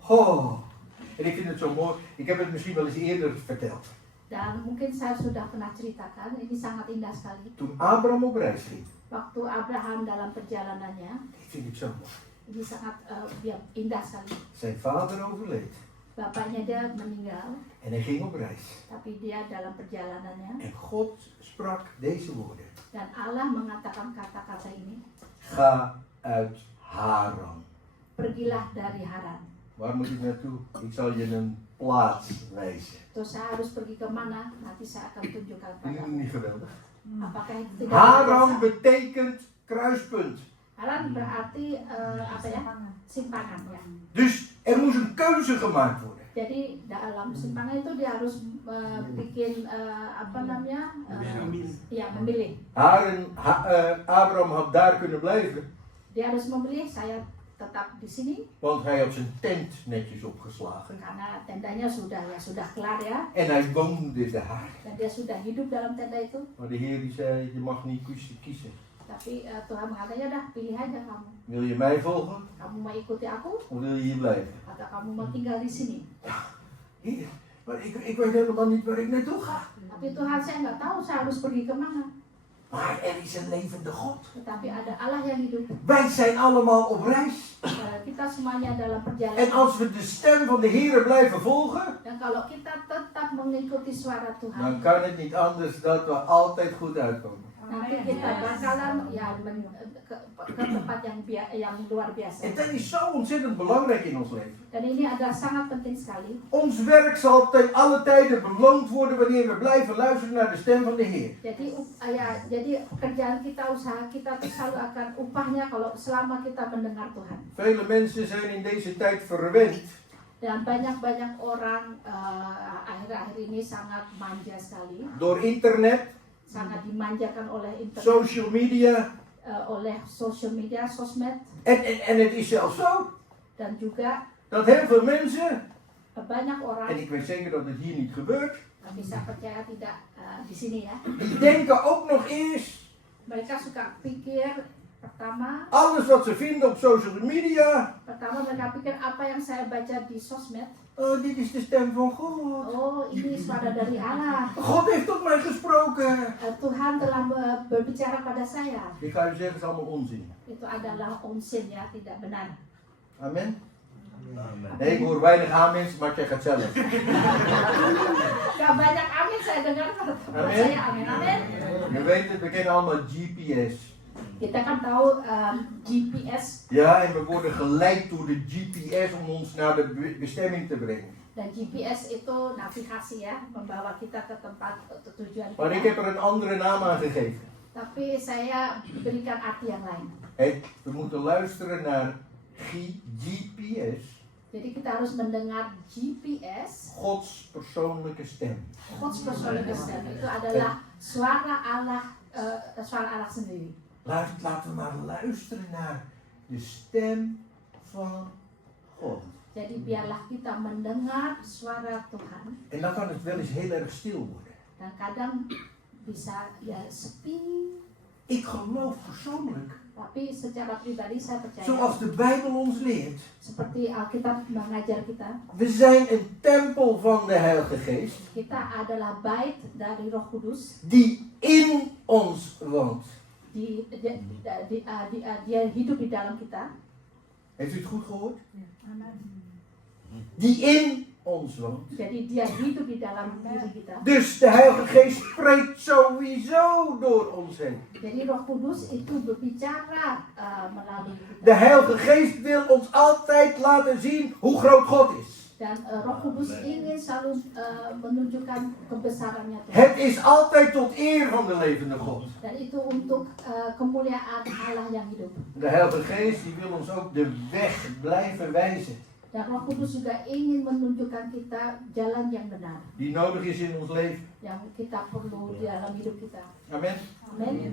Oh, en ik vind het zo mooi. Ik heb het misschien wel eens eerder verteld. Dan mungkin saya sudah pernah ceritakan, ini sangat indah sekali. Toen Abraham op reis ging. Waktu Abraham dalam perjalanannya, Ik vind het zo mooi. ini sangat indah sekali. Zijn vader overleed. Bapaknya dia meninggal, En hij ging op reis. tapi dia dalam perjalanannya En God sprak deze woorden. dan Allah mengatakan kata-kata ini, Ga uit Haran. pergilah dari Haran. Waar moet ik naartoe? Ik zal je een plaats wijzen. Terus saya harus pergi kemana? Nanti saya akan tunjukkan padamu. Niet geweldig. Apakah itu tidak Haran biasa? betekent kruispunt. Haran berarti apa ya? Simpangan ya. Dus er moest een keuze gemaakt worden. Jadi dalam simpangan itu dia harus bikin apa namanya? Ya, memilih. Abraham had daar kunnen blijven, Dia harus memilih saya tetap di sini want hij had zijn tent netjes opgeslagen. karena tendanya sudah kelar ya En hij woonde daar. dan dia sudah hidup dalam tenda itu. Maar de Heer die zei, je mag niet kiezen. Tapi Tuhan mengatakan ya udah pilih aja kamu. Wil je mij volgen Kamu mau ikuti aku of wil je hier blijven? atau kamu mau tinggal di sini. Heer, maar ik weet helemaal niet waar ik naartoe ga. Tapi Tuhan saya nggak tahu saya harus pergi kemana. Maar er is een levende God. Tetapi ada Allah yang hidup. Wij zijn allemaal op reis. Kita semuanya dalam En perjalanan. als we de stem van de Heer blijven volgen, Dan kalau kita tetap mengikuti suara dan Tuhan, kan het niet anders dat we altijd goed uitkomen. nanti kita bakalan ya ke tempat yang luar biasa. En dat is zo ontzettend belangrijk in ons leven. Dan ini adalah sangat penting sekali. Ons werk zal ten alle tijden beloond worden wanneer we blijven luisteren naar de stem van de Heer. Jadi pekerjaan kita, usaha kita itu selalu akan upahnya kalau selama kita mendengar Tuhan. Vele mensen zijn in deze tijd verwend Dan banyak orang akhir-akhir ini sangat manja sekali, door internet, sangat dimanjakan oleh internet, social media. oleh social media, sosmed, En het is zelfs zo dan juga dat heel veel mensen, banyak en orang, ik weet zeker dat het hier niet gebeurt, tapi saya percaya tidak di sini ya. die denken ook nog eens Mereka suka pikir pertama alles wat ze vinden op social media. mereka pikir apa yang saya baca di sosmed. Oh, dit is de stem van God. Oh, ini suara dari Allah. God heeft tot mij gesproken. Tuhan telah berbicara pada saya. Ik ga u zeggen, het is allemaal onzin. Itu adalah onsin ya, tidak benar. Amen. Nee, ik hoor weinig amens, maar jij gaat zelf. Gak banyak amin saya dengar pada tempat Amin. saya. Amin, amin. Je weet het, we kennen allemaal GPS. Kita kan tahu GPS Ja, en we worden geleid door de GPS om ons naar de bestemming te brengen. dan GPS itu navigasi ya, membawa kita ke tempat tujuan Maar ik kita. heb er een andere naam aan gegeven. Tapi saya berikan arti yang lain. We moeten luisteren naar GPS, Jadi kita harus mendengar GPS, Gods persoonlijke stem. Gods persoonlijke stem. Itu adalah suara Allah sendiri. Laten we maar luisteren naar de stem van God. Jadi biarlah kita mendengar suara Tuhan. En dan kan het wel eens heel erg stil worden. Dan kadang bisa ya sepi. Ik geloof persoonlijk, Tapi secara pribadi saya percaya, zoals de Bijbel ons leert, seperti Alkitab mengajar kita, we zijn een tempel van de Heilige Geest kita adalah bait dari Roh Kudus. die in ons woont. Dia hidup di dalam kita. Heeft u het goed gehoord? Die in ons woont. Jadi dia hidup di dalam diri kita. Dus de Heilige Geest spreekt sowieso door ons heen. Jadi Roh Kudus itu berbicara melalui kita. De Heilige Geest wil ons altijd laten zien hoe groot God is. Dan Roh Kudus ingin selalu menunjukkan kebesarannya Tuhan. Het is altijd tot eer van de levende God. Dan itu untuk kemuliaan Allah yang hidup. De Heilige Geest die wil ons ook de weg blijven wijzen. Dan Roh Kudus juga ingin menunjukkan kita jalan yang benar, Die nodig is in ons leven. yang kita perlu di dalam hidup kita. Amen. Amin.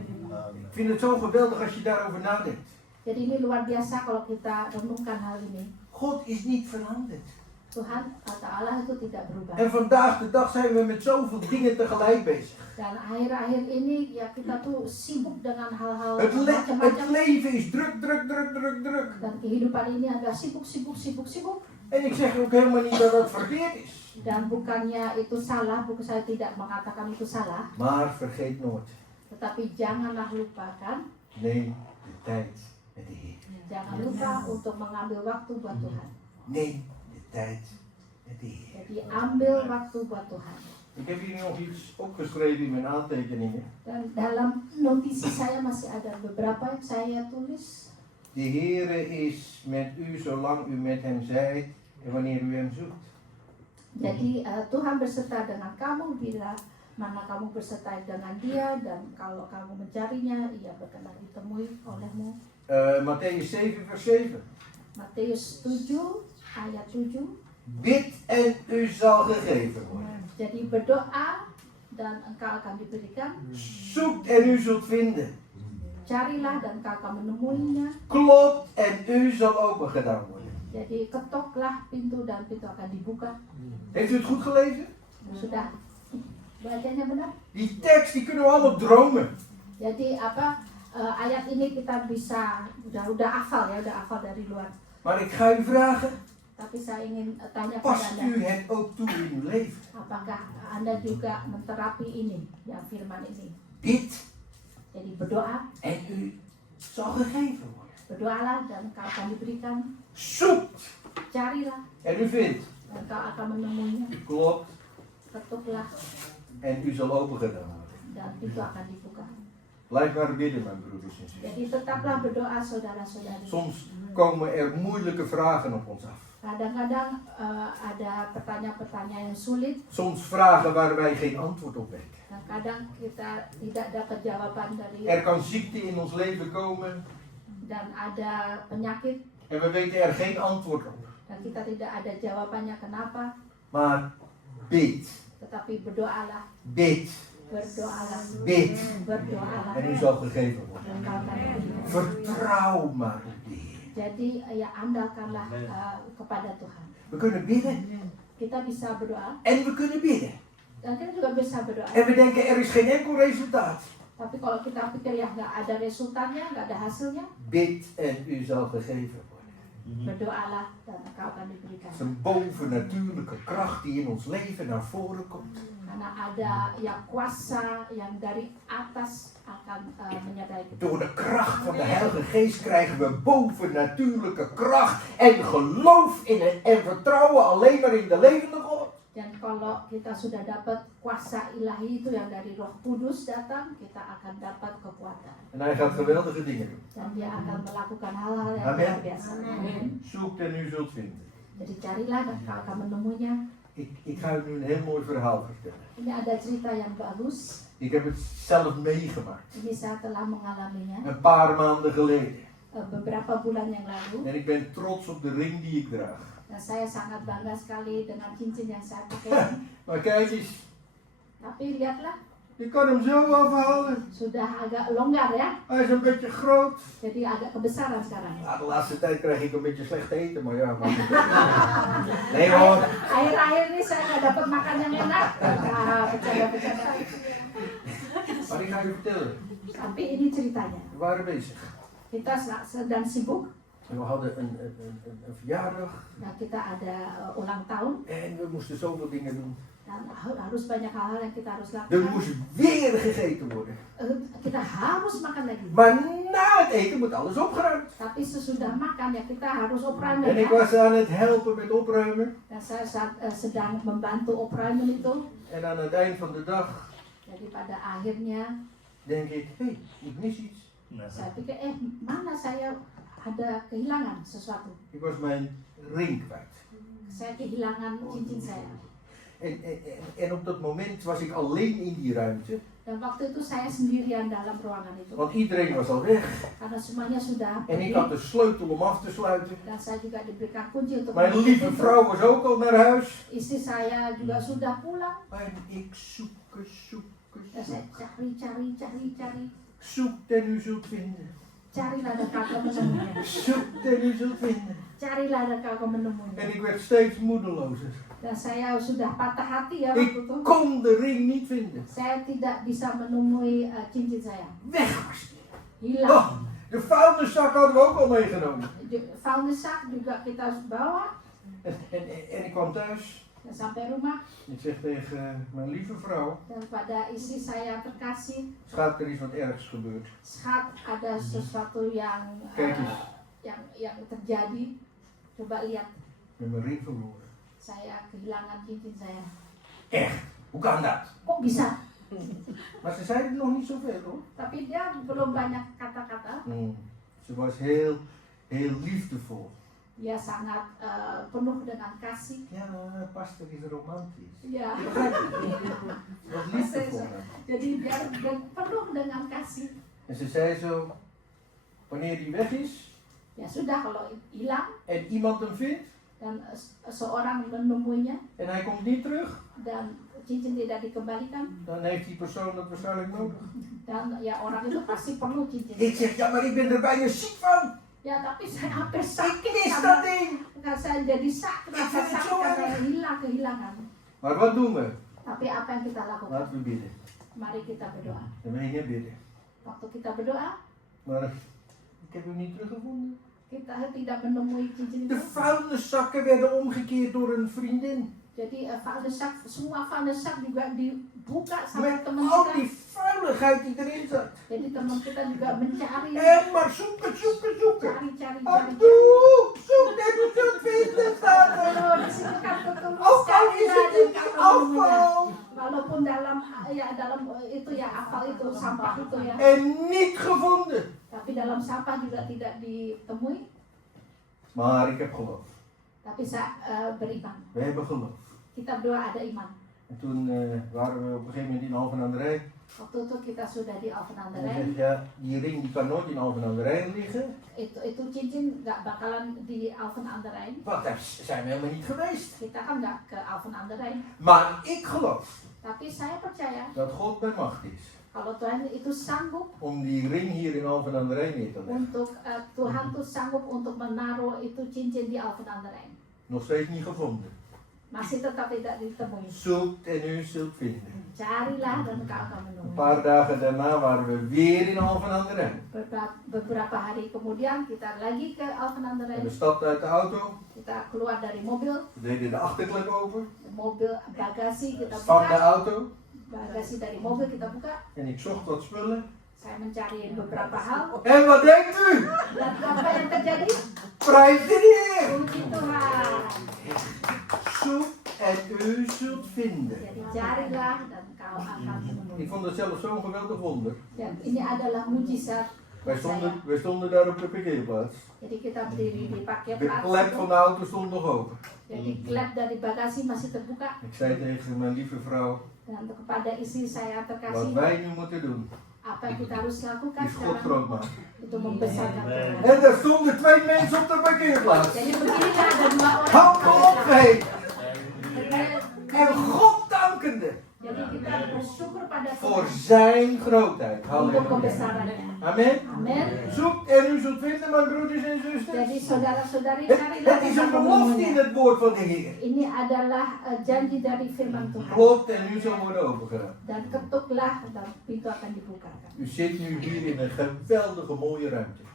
Ik vind het zo geweldig als je daarover nadenkt. Jadi ini luar biasa kalau kita renungkan hal ini. God is niet veranderd. Tuhan atau Allah itu tidak berubah. En vandaag de dag zijn we met zoveel dingen tegelijk bezig. Dan akhir-akhir ini ya kita tuh sibuk dengan hal-hal Het macam-macam. leven is druk. Dan kehidupan ini adalah sibuk. En ik zeg ook helemaal niet dat dat verkeerd is. Dan bukannya itu salah, bukan saya tidak mengatakan itu salah. Maar vergeet nooit. Tetapi janganlah lupakan, Neem de tijd met de Heer. jangan lupa untuk mengambil waktu buat Tuhan. Neem de tijd met de Heer. Jadi ambil waktu buat Tuhan. Ik heb hier nog iets opgeschreven in mijn aantekeningen. Dan dalam notisi saya masih ada beberapa yang saya tulis. De Heere is met u zolang u met hem zijt en wanneer u hem zoekt. Jadi Tuhan berserta dengan kamu bila mana kamu berserta dengan Dia, dan kalau kamu mencarinya, Ia berkenan ditemui olehmu. Matthäus 7 vers 7. Matius 7 ayat 7. Bid en u zal gegeven worden. Jadi berdoa dan engkau akan diberikan. Zoekt en u zult vinden. Carilah dan engkau akan menemuinya. Klopt en u zal open gedaan worden. Jadi ketoklah pintu dan pintu akan dibuka. Heeft u het goed gelezen? Sudah bacanya benar? Die tekst die kunnen we allemaal dromen. Jadi ayat ini kita bisa udah hafal ya, udah hafal dari luar. Maar ik ga u vragen, Tapi saya ingin tanya pada past u Anda, het ook toe in uw leven? apakah Anda juga menterapi ini, yang firman ini? Bid Jadi berdoa, en u zal gegeven worden. berdoalah dan engkau akan diberikan. Zoekt Carilah en u vindt. dan engkau akan menemuinya. Klopt Ketuklah en u zal open gedaan worden. dan pintu akan dibuka. Blijf maar bidden, mijn broeders en zusters. Jadi tetaplah berdoa saudara-saudari. Soms komen er moeilijke vragen op ons af. Kadang-kadang ada pertanyaan-pertanyaan yang sulit. Soms vragen waar wij geen antwoord op weten. Dan kadang kita tidak dapat jawaban dari, Er kan ziekte in ons leven komen dan ada penyakit en we weten er geen antwoord op. dan kita tidak ada jawabannya kenapa. Maar bid, Tetapi berdoalah, bid, berdoalah, bid berdoalah. en u zal gegeven worden. Dan engkau akan diberikan. Vertrouw maar op de Heer. Jadi ya andalkanlah kepada Tuhan. We kunnen bidden Kita bisa berdoa en we kunnen bidden. dan kita juga bisa berdoa. En we denken er is geen enkel resultaat. Tapi kalau kita pikir ya nggak ada resultannya, nggak ada hasilnya, Bid en u zal gegeven worden. berdoalah dan engkau akan diberikan. Het is een bovennatuurlijke kracht die in ons leven naar voren komt. Karena ada yang kuasa yang dari atas akan menyertai kita. Door de kracht van de Heilige Geest krijgen we bovennatuurlijke kracht en geloof in en vertrouwen alleen maar in de levende God. Dan kalau kita sudah dapat kuasa ilahi itu yang dari Roh Kudus datang, kita akan dapat kekuatan. En hij gaat geweldige dingen doen. Dan dia akan melakukan hal-hal yang Amin. luar biasa. Amin. Zoekt en u zult vinden. Jadi carilah dan kau akan menemuinya. Ik ga u nu een heel mooi verhaal vertellen. Ini ada cerita yang bagus. Ik heb het zelf meegemaakt. Ini saya telah mengalaminya Een paar maanden geleden. beberapa bulan yang lalu. En ik ben trots op de ring die ik draag. Dan saya sangat bangga sekali dengan cincin yang saya pakai. Maar kijk eens, Tapi lihatlah, je kan hem zo afhalen. sudah agak longgar ya. Hij is een beetje groot. Jadi agak kebesaran sekarang. Ja, de laatste tijd krijg ik een beetje slecht eten, maar ja. Nee hoor. Akhir-akhir ini saya nggak dapat makan yang enak. Bercanda-bercanda. Maar ik ga u vertellen. Tapi ini ceritanya. We waren bezig. Kita sedang sibuk. En we hadden een verjaardag. Nah, kita ada ulang tahun. En we moesten zoveel dingen doen. Dan harus banyak hal-hal yang kita harus Er lakukan. moest weer gegeten worden. Kita harus makan lagi. Maar na het eten moet alles opgeruimd. Tapi sesudah makan ya kita harus opruimen En ik ya. was aan het helpen met opruimen. Dan saya sedang membantu opruimen itu. En aan het eind van de dag Jadi pada akhirnya denk ik, hé, ik mis iets. saya pikir mana saya ada kehilangan sesuatu. Ik was mijn ring kwijt. saya kehilangan cincin saya. En op dat moment was ik alleen in die ruimte. Dan waktu itu saya sendirian dalam ruangan itu. Want iedereen was al weg. Karena semuanya sudah En ik pergi. had de sleutel om af te sluiten. Dan saya juga diberikan kunci untuk Mijn menutup lieve pintu. vrouw was ook al naar huis. Istri saya juga sudah pulang. En ik zoeken. Dan saya cari. Zoekt en u zult vinden. Carilah dan kau akan menemuinya. Zoekt en u zult vinden. Carilah dan kau akan menemuinya. En ik werd steeds moedelozer. Dan saya sudah patah hati ya waktu Ik itu. kon de ring niet vinden. Saya tidak bisa menemui cincin saya. Weg was die. Hilang. Oh, de vuilniszak hadden we ook al meegenomen. De vuilniszak juga kita bawa. En ik kwam thuis. Dan sampai rumah. Ik zeg tegen mijn lieve vrouw. Dan pada istri saya terkasih. Schat, er is wat ergs gebeurd. Schat, ada sesuatu yang Kijk eens. yang terjadi. Coba lihat, Met mijn ring verloren. saya kehilangan cincin saya. Echt? Hoe kan dat? Kok bisa? Maar ze zeiden nog niet zoveel hoor. Tapi dia belum banyak kata-kata. Ze was heel liefdevol. Dia sangat penuh dengan kasih. Ja, pastor is romantisch. Ya, Je begrijpt het. Ze was liefdevol. jadi dia penuh dengan kasih. En ze zei zo, wanneer die weg is Ya sudah, kalau hilang en iemand hem vindt dan seorang menemuinya en hij komt niet terug, dan cincin tidak dikembalikan, dan heeft die persoon dat waarschijnlijk nodig. dan ya orang itu pasti perlu cincin. Ik zeg, ja maar ik ben er bijna ziek van. Ya tapi saya hampir Ik sakit mis karena dat ding. saya jadi sakit, Ik rasa vind het sakit zo karena erg. kehilangan. Maar wat doen we? Tapi apa yang kita lakukan? Laten we bidden. Mari kita berdoa. En we gingen bidden. Waktu kita berdoa, Maar ik heb hem niet teruggevonden. kita tidak menemui cincin De itu. vuilniszakken werden omgekeerd door een vriendin. Jadi semua vuilniszak juga dibuka sama Met teman al kita. die vuiligheid die erin zat. Jadi teman kita juga mencari, En maar zoeken. cari. Aduh, zoek en u zult vinden, staat er. Kalau di sini kan tertulis Ook al is carilah het dan in kau die akan menemuinya. afval. Walaupun dalam itu ya afval itu sampah itu ya. En niet gevonden. Tapi dalam sampah juga tidak ditemui. Maar ik heb geloof. Tapi saya beriman. We hebben geloof. Kita berdua ada iman. En toen waren we op een gegeven moment in Alphen aan de Rijn. Waktu itu kita sudah di Alphen aan de En hij Rijn. zegt, ja, die ring die kan nooit in Alphen aan de Rijn liggen. Itu cincin nggak bakalan di Alphen aan de Rijn. Want daar zijn we helemaal niet geweest. Kita kan nggak ke Alphen aan de Rijn. Maar ik geloof Tapi saya percaya dat God bij macht is kalau Tuhan itu sanggup om die ring hier in Alphen aan de Rijn neer te leggen. untuk Tuhan tuh sanggup untuk menaruh itu cincin di Alphen aan de Rijn. Nog steeds niet gevonden. Masih tetap tidak ditemui. Zoekt en u zult vinden. Carilah dan kau akan Een menemui. paar dagen daarna waren we weer in Alphen aan de Rijn. Beberapa hari kemudian kita lagi ke Alphen aan de En we Rijn. stapten uit de auto. Kita keluar dari mobil, We deden de achterklep open mobil bagasi kita van de buka, auto. bagasi dari mobil kita buka. En ik zocht wat spullen. Saya mencari beberapa hal. En wat denkt u? Dan apa yang terjadi? Prijs de Heer! Puji Tuhan. Zoek en u zult vinden. Jadi carilah dan kau akan Ik menemui. vond het zelf zo'n geweldig wonder. Dan ini adalah mujizat saya. Wij stonden daar op de parkeerplaats. Jadi kita berdiri di De parkirplaats. klep van de auto stond nog open. Jadi klep dari bagasi masih terbuka. Ik zei tegen mijn lieve vrouw, Dan kepada istri saya wat terkasih, wij nu moeten doen, apa yang kita harus lakukan is God sekarang groot maken. itu membesarkan Tuhan. En er stonden twee mensen op de parkeerplaats. Jadi beginilah ada dua orang. Handen opgeheven. Jadi En God dankende kita bersyukur pada voor Tuhan zijn grootheid. untuk Halleluja. kebesarannya. Amen. Amin. Zoek en u zult vinden, mijn broeders en zusters. Jadi saudara-saudari carilah Het is dan een kamu belofte in menemuinya. het woord van de Heer. Ini adalah janji dari firman Tuhan. Klopt en u zal worden opengedaan. Dan ketuklah dan pintu akan dibukakan. U zit nu hier in een geweldige mooie ruimte.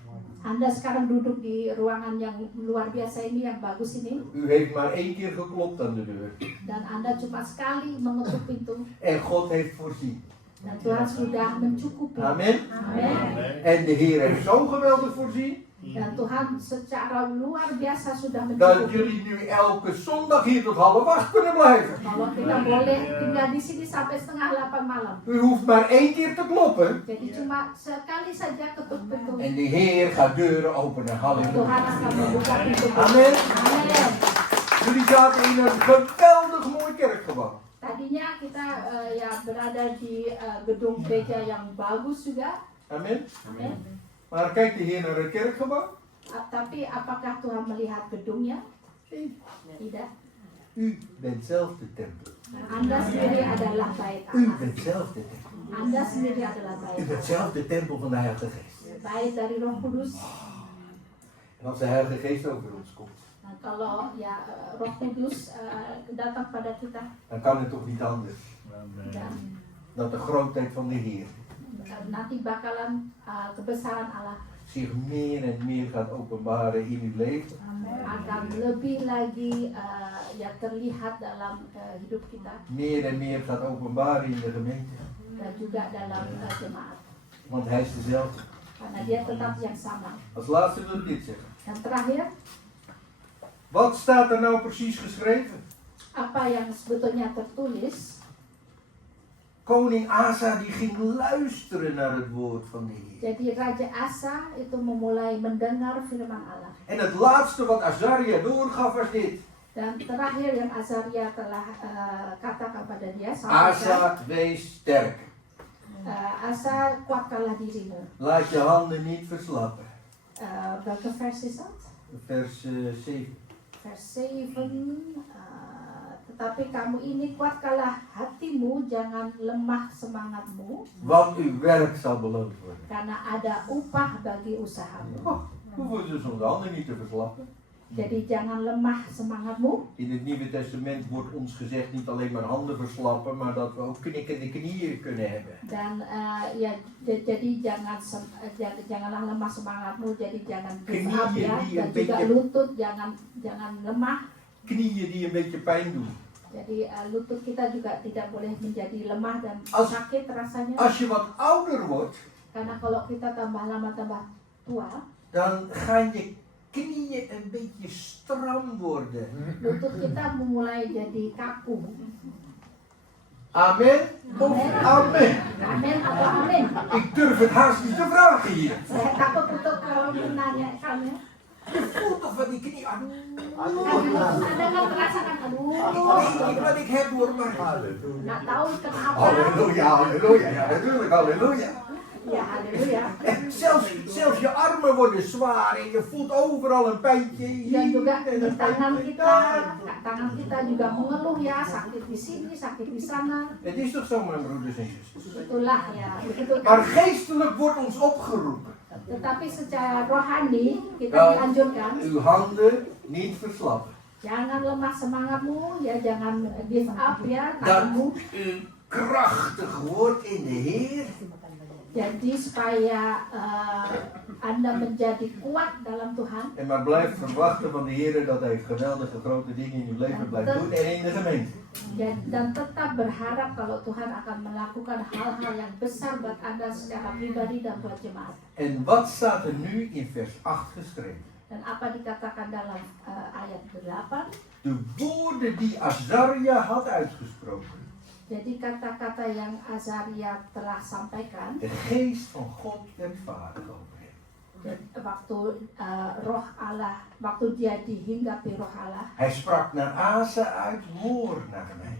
Anda sekarang duduk di ruangan yang luar biasa ini, yang bagus ini. U heeft maar 1 keer geklopt aan de deur. Dan Anda cuma sekali mengetuk pintu. En God heeft voorzien. Dan Tuhan sudah mencukupi. Amen. Amin. En de Heer heeft zo geweldig voorzien, Dan Tuhan secara luar biasa sudah dat mencukupi. jullie nu elke zondag hier tot 7:30 kunnen blijven. Kalau kita boleh tinggal di sini sampai 7:30 malam. U hoeft maar 1 keer te kloppen. Jadi cuma sekali saja ketuk pintu. En de Heer gaat deuren openen. Tuhan Halleluja. akan membuka pintu. Amin. Amin. Jullie zaten in een geweldig mooi kerkgebouw. Tadinya kita ya berada di gedung gereja yang bagus juga. Amen. Amin. Maar kijkt de Heer naar het kerkgebouw? Tapi apakah Tuhan melihat gedungnya? Tidak. U bent zelf de tempel. Anda sendiri adalah bait U Allah. bent zelf de tempel. Anda sendiri adalah U bait bent Allah. zelf de tempel van de Heilige Geest. Bait dari Roh Kudus. En als de Heilige Geest over ons komt, Nah, kalau ya Roh Kudus datang pada kita dan kan het toch niet anders dan dan de grootheid van de Heer nanti bakalan kebesaran Allah zich meer en meer gaat openbaren in uw leven. akan lebih lagi ya terlihat dalam hidup kita Meer en meer gaat openbaren in de gemeente. dan juga dalam jemaat Want Hij is dezelfde. karena dia tetap yang sama. Als laatste wil ik dit zeggen. Dan terakhir, Wat staat er nou precies geschreven? apa yang sebetulnya tertulis? Koning Asa die ging luisteren naar het woord van de Heer. Jadi Raja Asa itu memulai mendengar firman Allah. En het laatste wat Azaria doorgaf was dit. Dan terakhir yang Azaria telah katakan pada dia, sampaikan, Asa, wees sterk. Asa kuatkanlah dirimu. Laat je handen niet verslappen. Welke vers is dat? Vers 7. Vers 7. Tetapi kamu ini kuatkanlah hatimu, jangan lemah semangatmu, Want uw werk zal beloond worden. karena ada upah bagi usahamu. Oh, we hoeven dus onze handen niet te verslappen. Jadi jangan lemah semangatmu. In het Nieuwe Testament wordt ons gezegd niet alleen maar handen verslappen, maar dat we ook knikkende knieën kunnen hebben. Dan ya jadi janganlah lemah semangatmu, jadi jangan give up ya, dan juga lutut jangan lemah. Knieën die een beetje pijn doen. Jadi lutut kita juga tidak boleh menjadi lemah dan sakit rasanya. Als je wat ouder wordt, Karena kalau kita tambah lama tambah tua, dan gaan je knieën een beetje stram worden. lutut kita memulai jadi kaku. Amen? Of amen? Amin atau amin? Ik durf het haast niet te vragen hier. Saya takut untuk menanyakannya. Je voelt toch van die knie. Anda kan merasakan, aduh, Ik weet niet wat ik heb hoor, maar nggak tahu kenapa. halleluja, halleluja. Ja, natuurlijk, halleluja. Ya haleluya. En zelfs je armen worden zwaar en je voelt overal een pijntje Dan hier juga en di een tangan pijntje kita, daar. juga mengeluh ya, sakit di sini, sakit di sana. Het is toch zo, mijn broeders en zusters. Itulah ya, begitu. Maar geestelijk wordt ons opgeroepen. Tetapi secara rohani kita Dan dianjurkan uw handen niet verslappen. jangan lemah semangatmu, ya jangan give up ya, Dat tanganmu. u krachtig wordt in de Heer. Jadi supaya Anda menjadi kuat dalam Tuhan En maar blijft verwachten van de Heer dat Hij geweldige grote dingen in uw leven blijft doen en in de gemeente. dan tetap berharap kalau Tuhan akan melakukan hal-hal yang besar buat Anda secara pribadi dan buat jemaat. En wat staat er nu in vers 8 geschreven? Dan apa dikatakan dalam ayat 8? De woorden die Azaria had uitgesproken. Jadi kata-kata yang Azaria telah sampaikan, De geest van God werd vaardig over hem. waktu roh Allah, waktu dia dihinggapi roh Allah. Hij sprak naar Asa uit, hoor naar mij.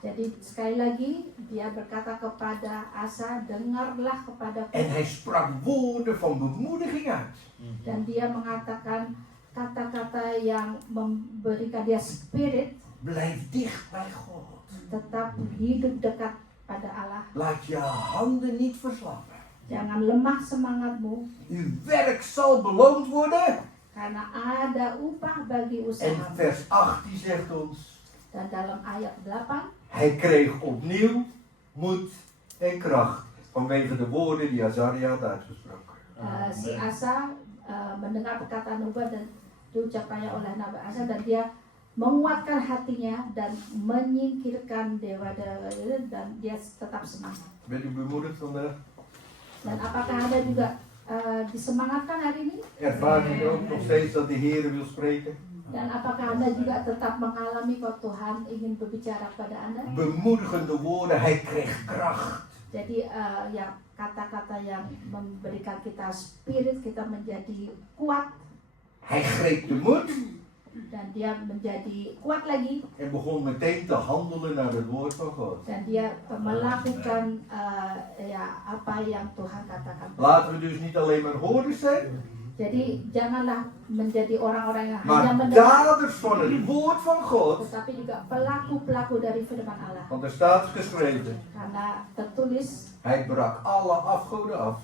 Jadi sekali lagi dia berkata kepada Asa, dengarlah kepadaku. En hij sprak woorden van bemoediging uit. Dan dia mengatakan kata-kata yang memberikan dia spirit, Blijf dicht bij God. tetap hidup dekat pada Allah. Laat je handen niet verslappen. Jangan lemah semangatmu, Uw werk zal beloond worden. karena ada upah bagi En usahamu. vers 8 die zegt ons. Dan dalam ayat 8, Hij kreeg opnieuw moed en kracht. Vanwege de woorden die Azaria had uitgesproken. si Asa mendengar perkataan Nubuat dan diucapkannya oleh Nabi Asa, dan dia menguatkan hatinya dan menyingkirkan dewa-dewa dan dia tetap semangat. Bent u bemoedigd vandaag? Dan apakah Anda juga disemangatkan hari ini? Ervaart u ook nog steeds dat de Heer wil spreken? Dan apakah Anda juga tetap mengalami kalau Tuhan ingin berbicara pada Anda? Bemoedigende woorden, hij kreeg kracht. Jadi ya kata-kata yang memberikan kita spirit, kita menjadi kuat. Hij greep de moed Dan dia menjadi kuat lagi en begon meteen te handelen naar het woord van God. dan dia melakukan apa yang Tuhan katakan. Laten we dus niet alleen maar hoorders zijn, Jadi janganlah menjadi orang-orang yang hanya maar mendengar, daders van het woord van God. tetapi juga pelaku-pelaku dari firman Allah. Want er staat geschreven, Karena tertulis hij brak alle afgoden af.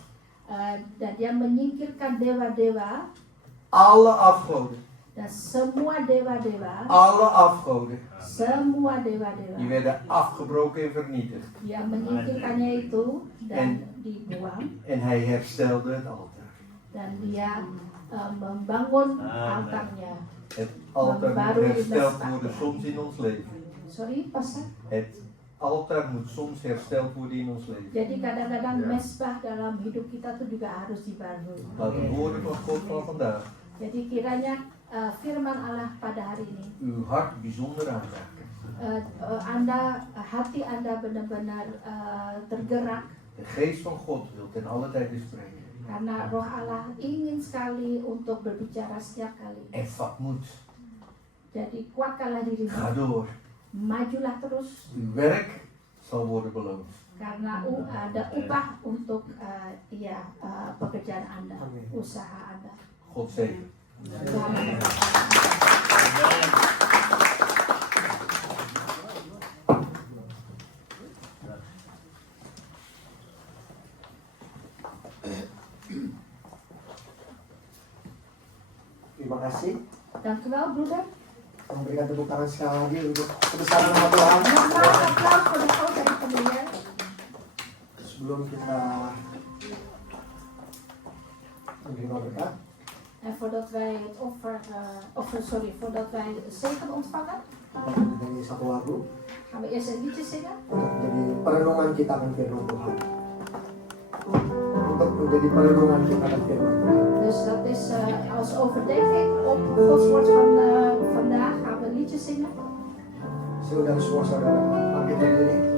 dan dia menyingkirkan dewa-dewa Alle afgoden. dan semua dewa-dewa, Alle afgoden. semua Die dewa-dewa. werden afgebroken en vernietigd. Dia menyingkirkannya itu dan En- dibuang En hij herstelde het altaar. dan dia membangun altarnya. Het altaar Baru moet hersteld bestaat. worden soms in ons leven. Sorry, pastor. Het altaar moet soms hersteld worden in ons leven. Jadi kadang-kadang mesbah dalam hidup kita tuh juga harus dibangun. Laat de woorden van God van vandaag Jadi kiranya firman Allah pada hari ini uw hart bijzonder aanraken. hati Anda benar-benar tergerak De geest van God wil ten alle tijde spreken. karena Roh Allah ingin sekali untuk berbicara setiap kali. En vat moed. Jadi kuatkanlah dirimu, Ga door. majulah terus Uw werk zal worden beloond. karena ada upah untuk pekerjaan Anda, usaha Anda. God zegen. Tuhan Terima kasih. Dank u wel, broeder. Kita memberikan tepuk tangan sekali lagi untuk kebesaran nama Tuhan. Nogmaals applaus voor de grootheid van de Heer. Sebelum kita menerima berkat, En voordat wij het voordat wij de zegen ontvangen, kita akan menyanyi satu lagu gaan we eerst een liedje zingen. untuk menjadi perenungan kita akan firman Tuhan. Untuk menjadi perenungan kita akan firman Tuhan. Dus dat is als overdenking op Gods woord van vandaag gaan we een liedje zingen. Saudara-saudara, bangkit berdiri.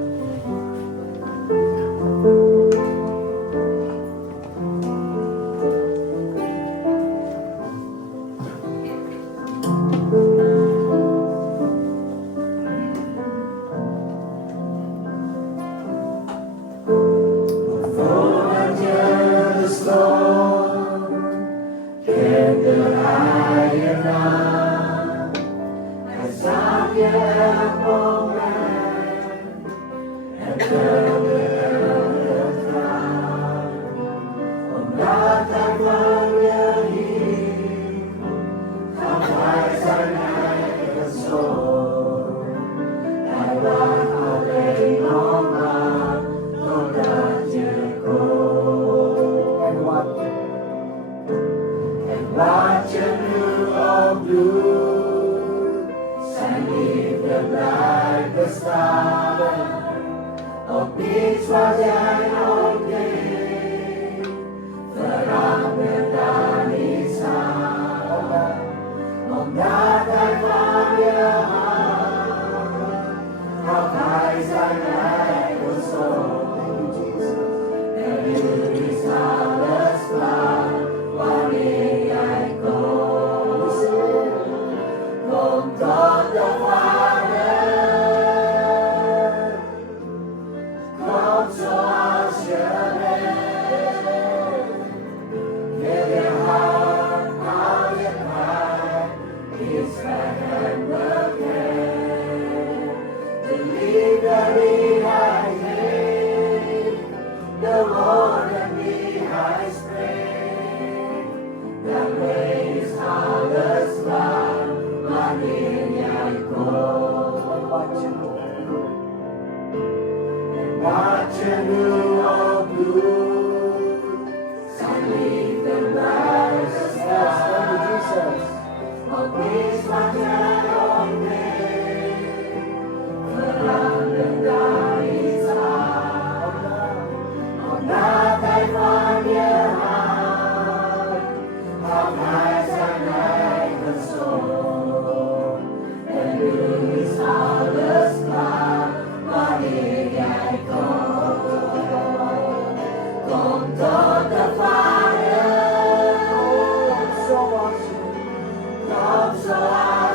Kom zoals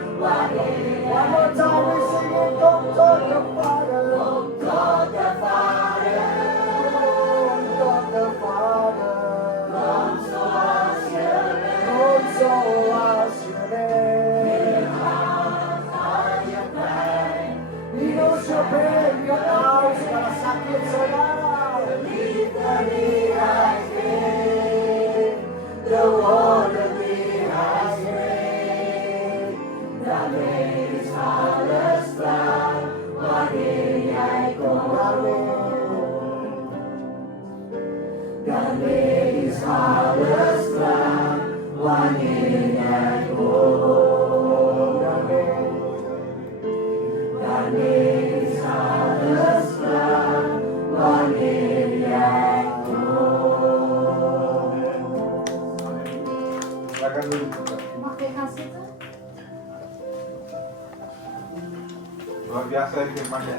One more time we sing it, come to the Father. Come to the Father. Come to the Father. Come to us your name. Come to us your name. Minus your pain, your hours, para sakit saudara. The water behind me. Daarmee is alles klaar wanneer jij komt. Daarmee is alles klaar wanneer jij komt. Daarmee is alles klaar wanneer jij komt. Silakan dulu. Mag je gaan zitten? Luar biasa ini firman-Nya.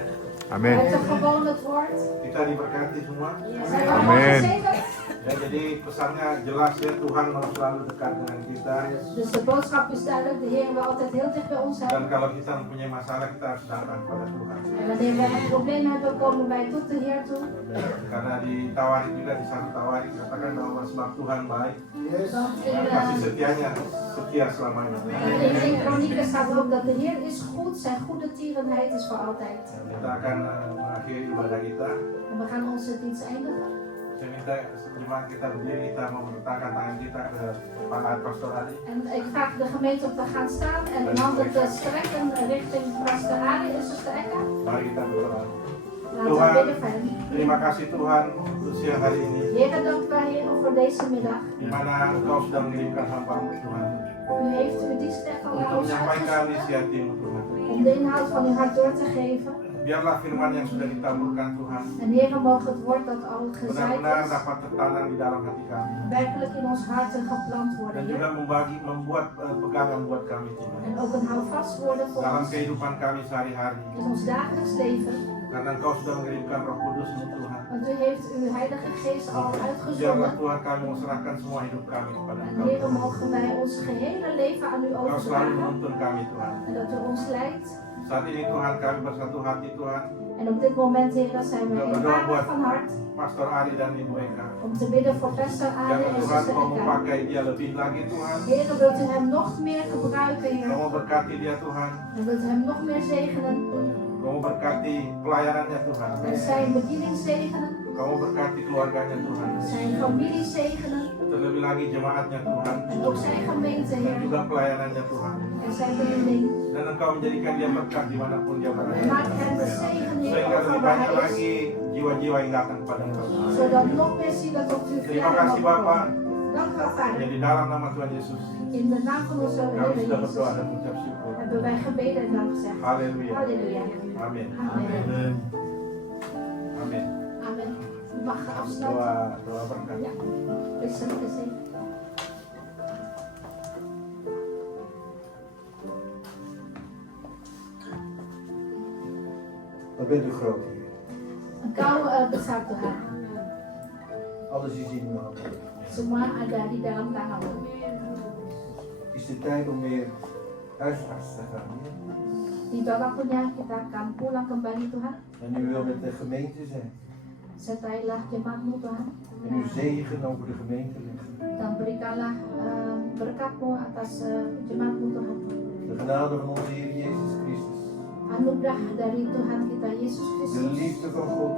Amin. Uit het gewoon het woord. Kita diberkati semua. Zijn we allemaal Amen. gezegend? Ya, jadi pesannya jelas ya, Tuhan mau selalu dekat dengan kita. Dus de boodschap is duidelijk, de Heer wil altijd heel dicht bij ons Dan zijn. kalau kita mempunyai masalah, kita harus datang kepada Tuhan. En wanneer wij een probleem hebben, komen wij tot de Heer toe. Karena di Tawarik juga, di satu Tawarik katakan bahwa sebab Tuhan baik, Want kasih setianya setia selamanya. in 1 Kronieken staat ook dat de Heer is goed, zijn goede tierenheid is voor altijd. Kita akan mengakhiri ibadah kita. En we gaan onze dienst eindigen. Saya minta jemaat kita berdiri, kita mau meletakkan tangan kita ke kepala Pastor Ali. En ik vraag de gemeente om te gaan staan en de handen te strekken richting Pastor Ali en Zuster Eka. Mari kita berdoa. Laten we bidden voor hem. Terima kasih Tuhan untuk siang hari ini, Heer, dank wij Heer voor deze middag. di mana Engkau sudah mengirimkan hamba-Mu Tuhan U heeft uw dienstrecht al naar untuk ons menyampaikan isi uitgestuurd hati-Mu Tuhan. om de inhoud van uw hart door te geven. Biarlah firman yang sudah ditaburkan Tuhan En Heer, mogen het woord dat al gezaaid benar-benar is, dapat tertanam di dalam hati kami werkelijk in ons harten geplant dan worden, juga Heer. membuat pegangan buat kami Tuhan En ook een houvast worden voor dalam ons kehidupan kami sehari-hari. in ons dagelijks leven. Karena Engkau sudah mengirimkan Roh Kudus-Mu Tuhan. Want u heeft uw Heilige Geest al Biarlah uitgezonden. Tuhan kami menserahkan semua hidup kami kepada En Engkau. Heer, mogen wij ons gehele leven aan u Engkau selalu overdragen. menuntun kami Tuhan. En dat u ons leidt. Saat ini Tuhan kami bersatu hati Tuhan. En op dit moment, Heer, zijn we Kita berdoa eenmalig buat van hart Pastor Ari dan Ibu Eka. om te bidden voor Pastor Ali Biarlah en Tuhan Zuster mau Eka. memakai dia lebih lagi Tuhan. Heer, wilt u hem nog meer gebruiken, Kau Heer. mau berkati dia Tuhan. En wilt u hem nog meer zegenen. Kau mau berkati pelayanannya Tuhan. En zijn bediening zegenen. Kau mau berkati keluarganya Tuhan. Zijn familie zegenen. Terlebih lagi jemaatnya Tuhan. En ook zijn gemeente, Dan Heer. juga pelayanannya Tuhan. En zijn bediening. Dan Engkau menjadikan dia berkat dimanapun dia berada. Maak hem een zegen, Heer, Sehingga over lebih waar banyak hij is. lagi jiwa-jiwa yang datang kepada Engkau. Zodat nog meer zielen tot u Terima verder kasih mogen Bapak. komen. Dank u wel, Vader. Ya, di dalam nama Tuhan Yesus, In de naam van onze kami Heer sudah berdoa Jezus dan mengucap syukur. hebben wij gebeden en dank gezegd. Haleluya. Halleluja. Amin. Amen. Amin. Amen. U mag afsluiten. Doa berkat. Ja, wees er gezegend. Wat bent u groot hier. Engkau besar Tuhan. Alles is in uw handen. Semua ada di dalam tanganmu. Is de tijd om weer huisarts te gaan. Ja? Tiba waktunya kita akan pulang kembali Tuhan. En u wil met de gemeente zijn. Sertailah jemaatmu Tuhan. En uw zegen over de gemeente leggen. Dan berikanlah berkatmu atas jemaatmu Tuhan. De genade van onze Heer Jezus Christus. Anugerah dari Tuhan kita Yesus De Kristus. liefde van God.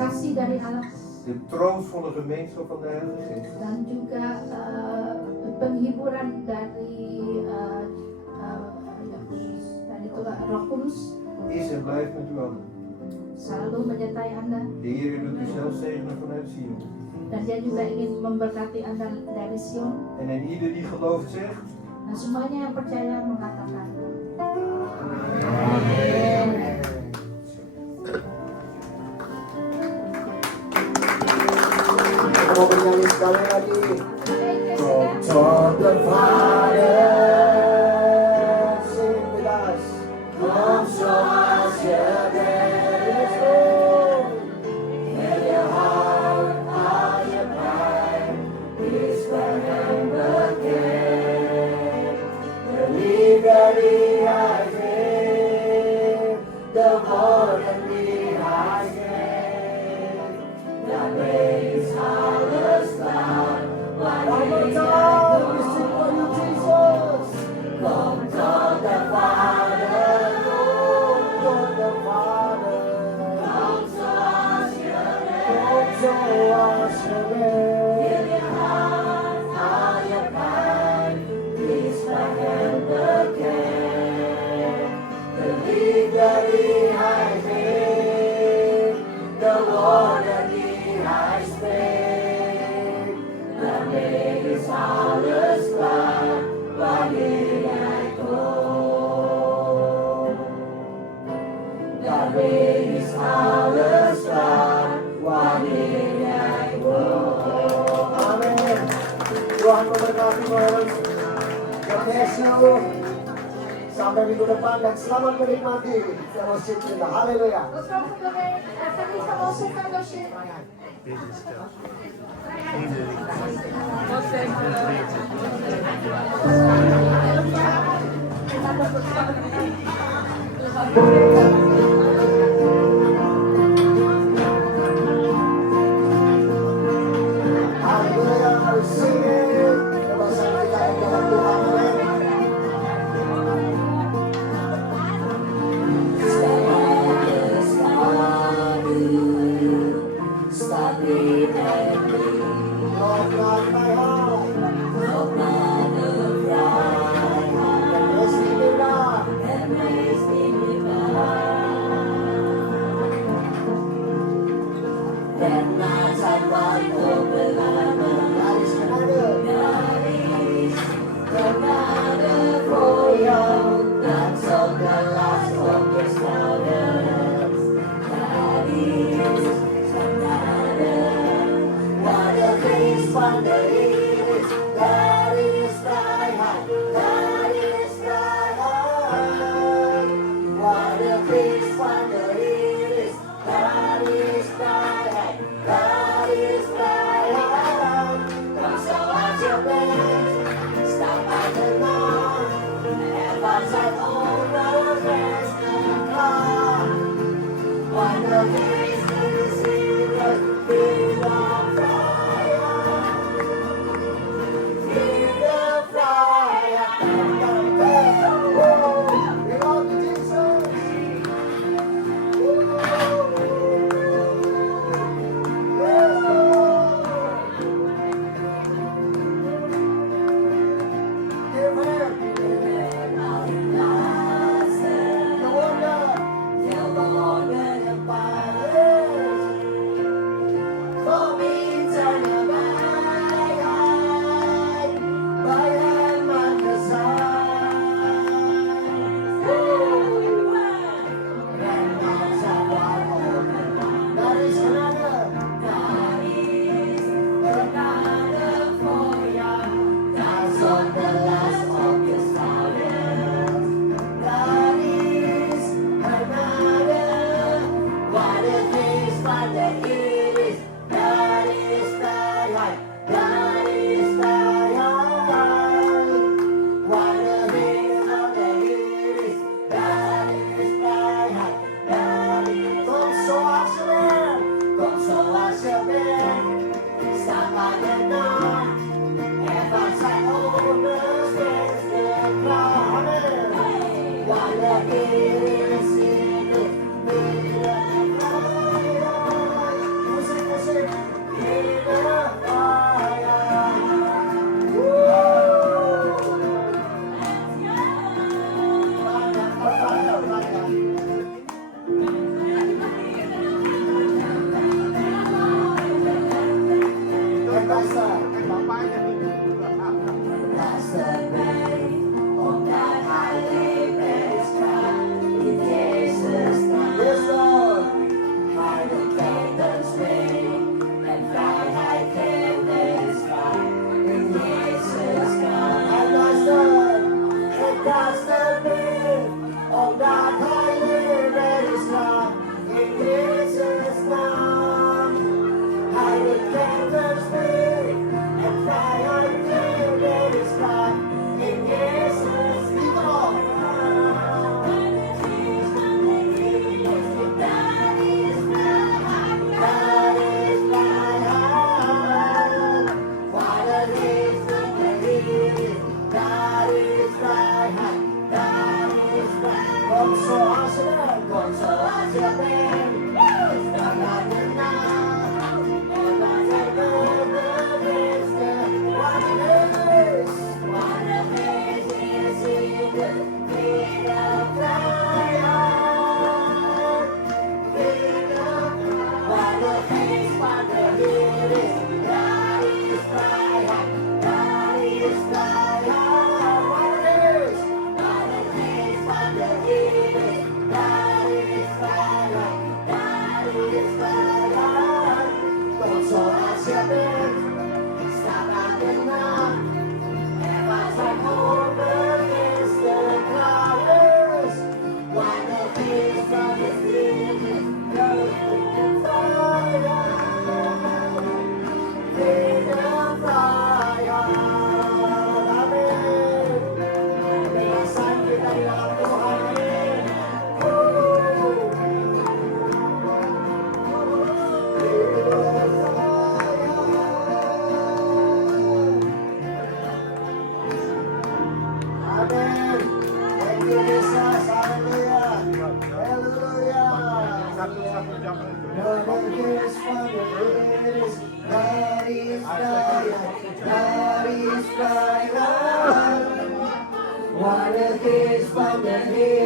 Kasih dari Allah. De troostvolle gemeenschap van de Heilige Geest. Dan juga penghiburan dari Tuhan Roh Kudus Is en blijft met u allen. selalu menyertai Anda. De Heer wil u zelf zegenen vanuit Sion. Dan dia juga ingin memberkati Anda dari Sion. En in ieder die gelooft zegt. Dan semuanya yang percaya mengatakan Kita mau bernyanyi sekali lagi. Amen. Come to the Father, sing with us. Come show us your grace, Lord. In your heart, all your pride, whisper and again. water dehydrate, the water dehydrate. Daarmee is alles klaar wanneer jij komt. Daarmee is alles klaar wanneer jij komt. Amen. Tuhan memberkati Mas. God bless you. Sampai minggu depan dan selamat menikmati fellowship kita. Haleluya. Haleluya, we sing it. Kebasan kita yang dalam Tuhan. Amen. Lord, guard my heart. And raise me, God. waar de geest van de Heer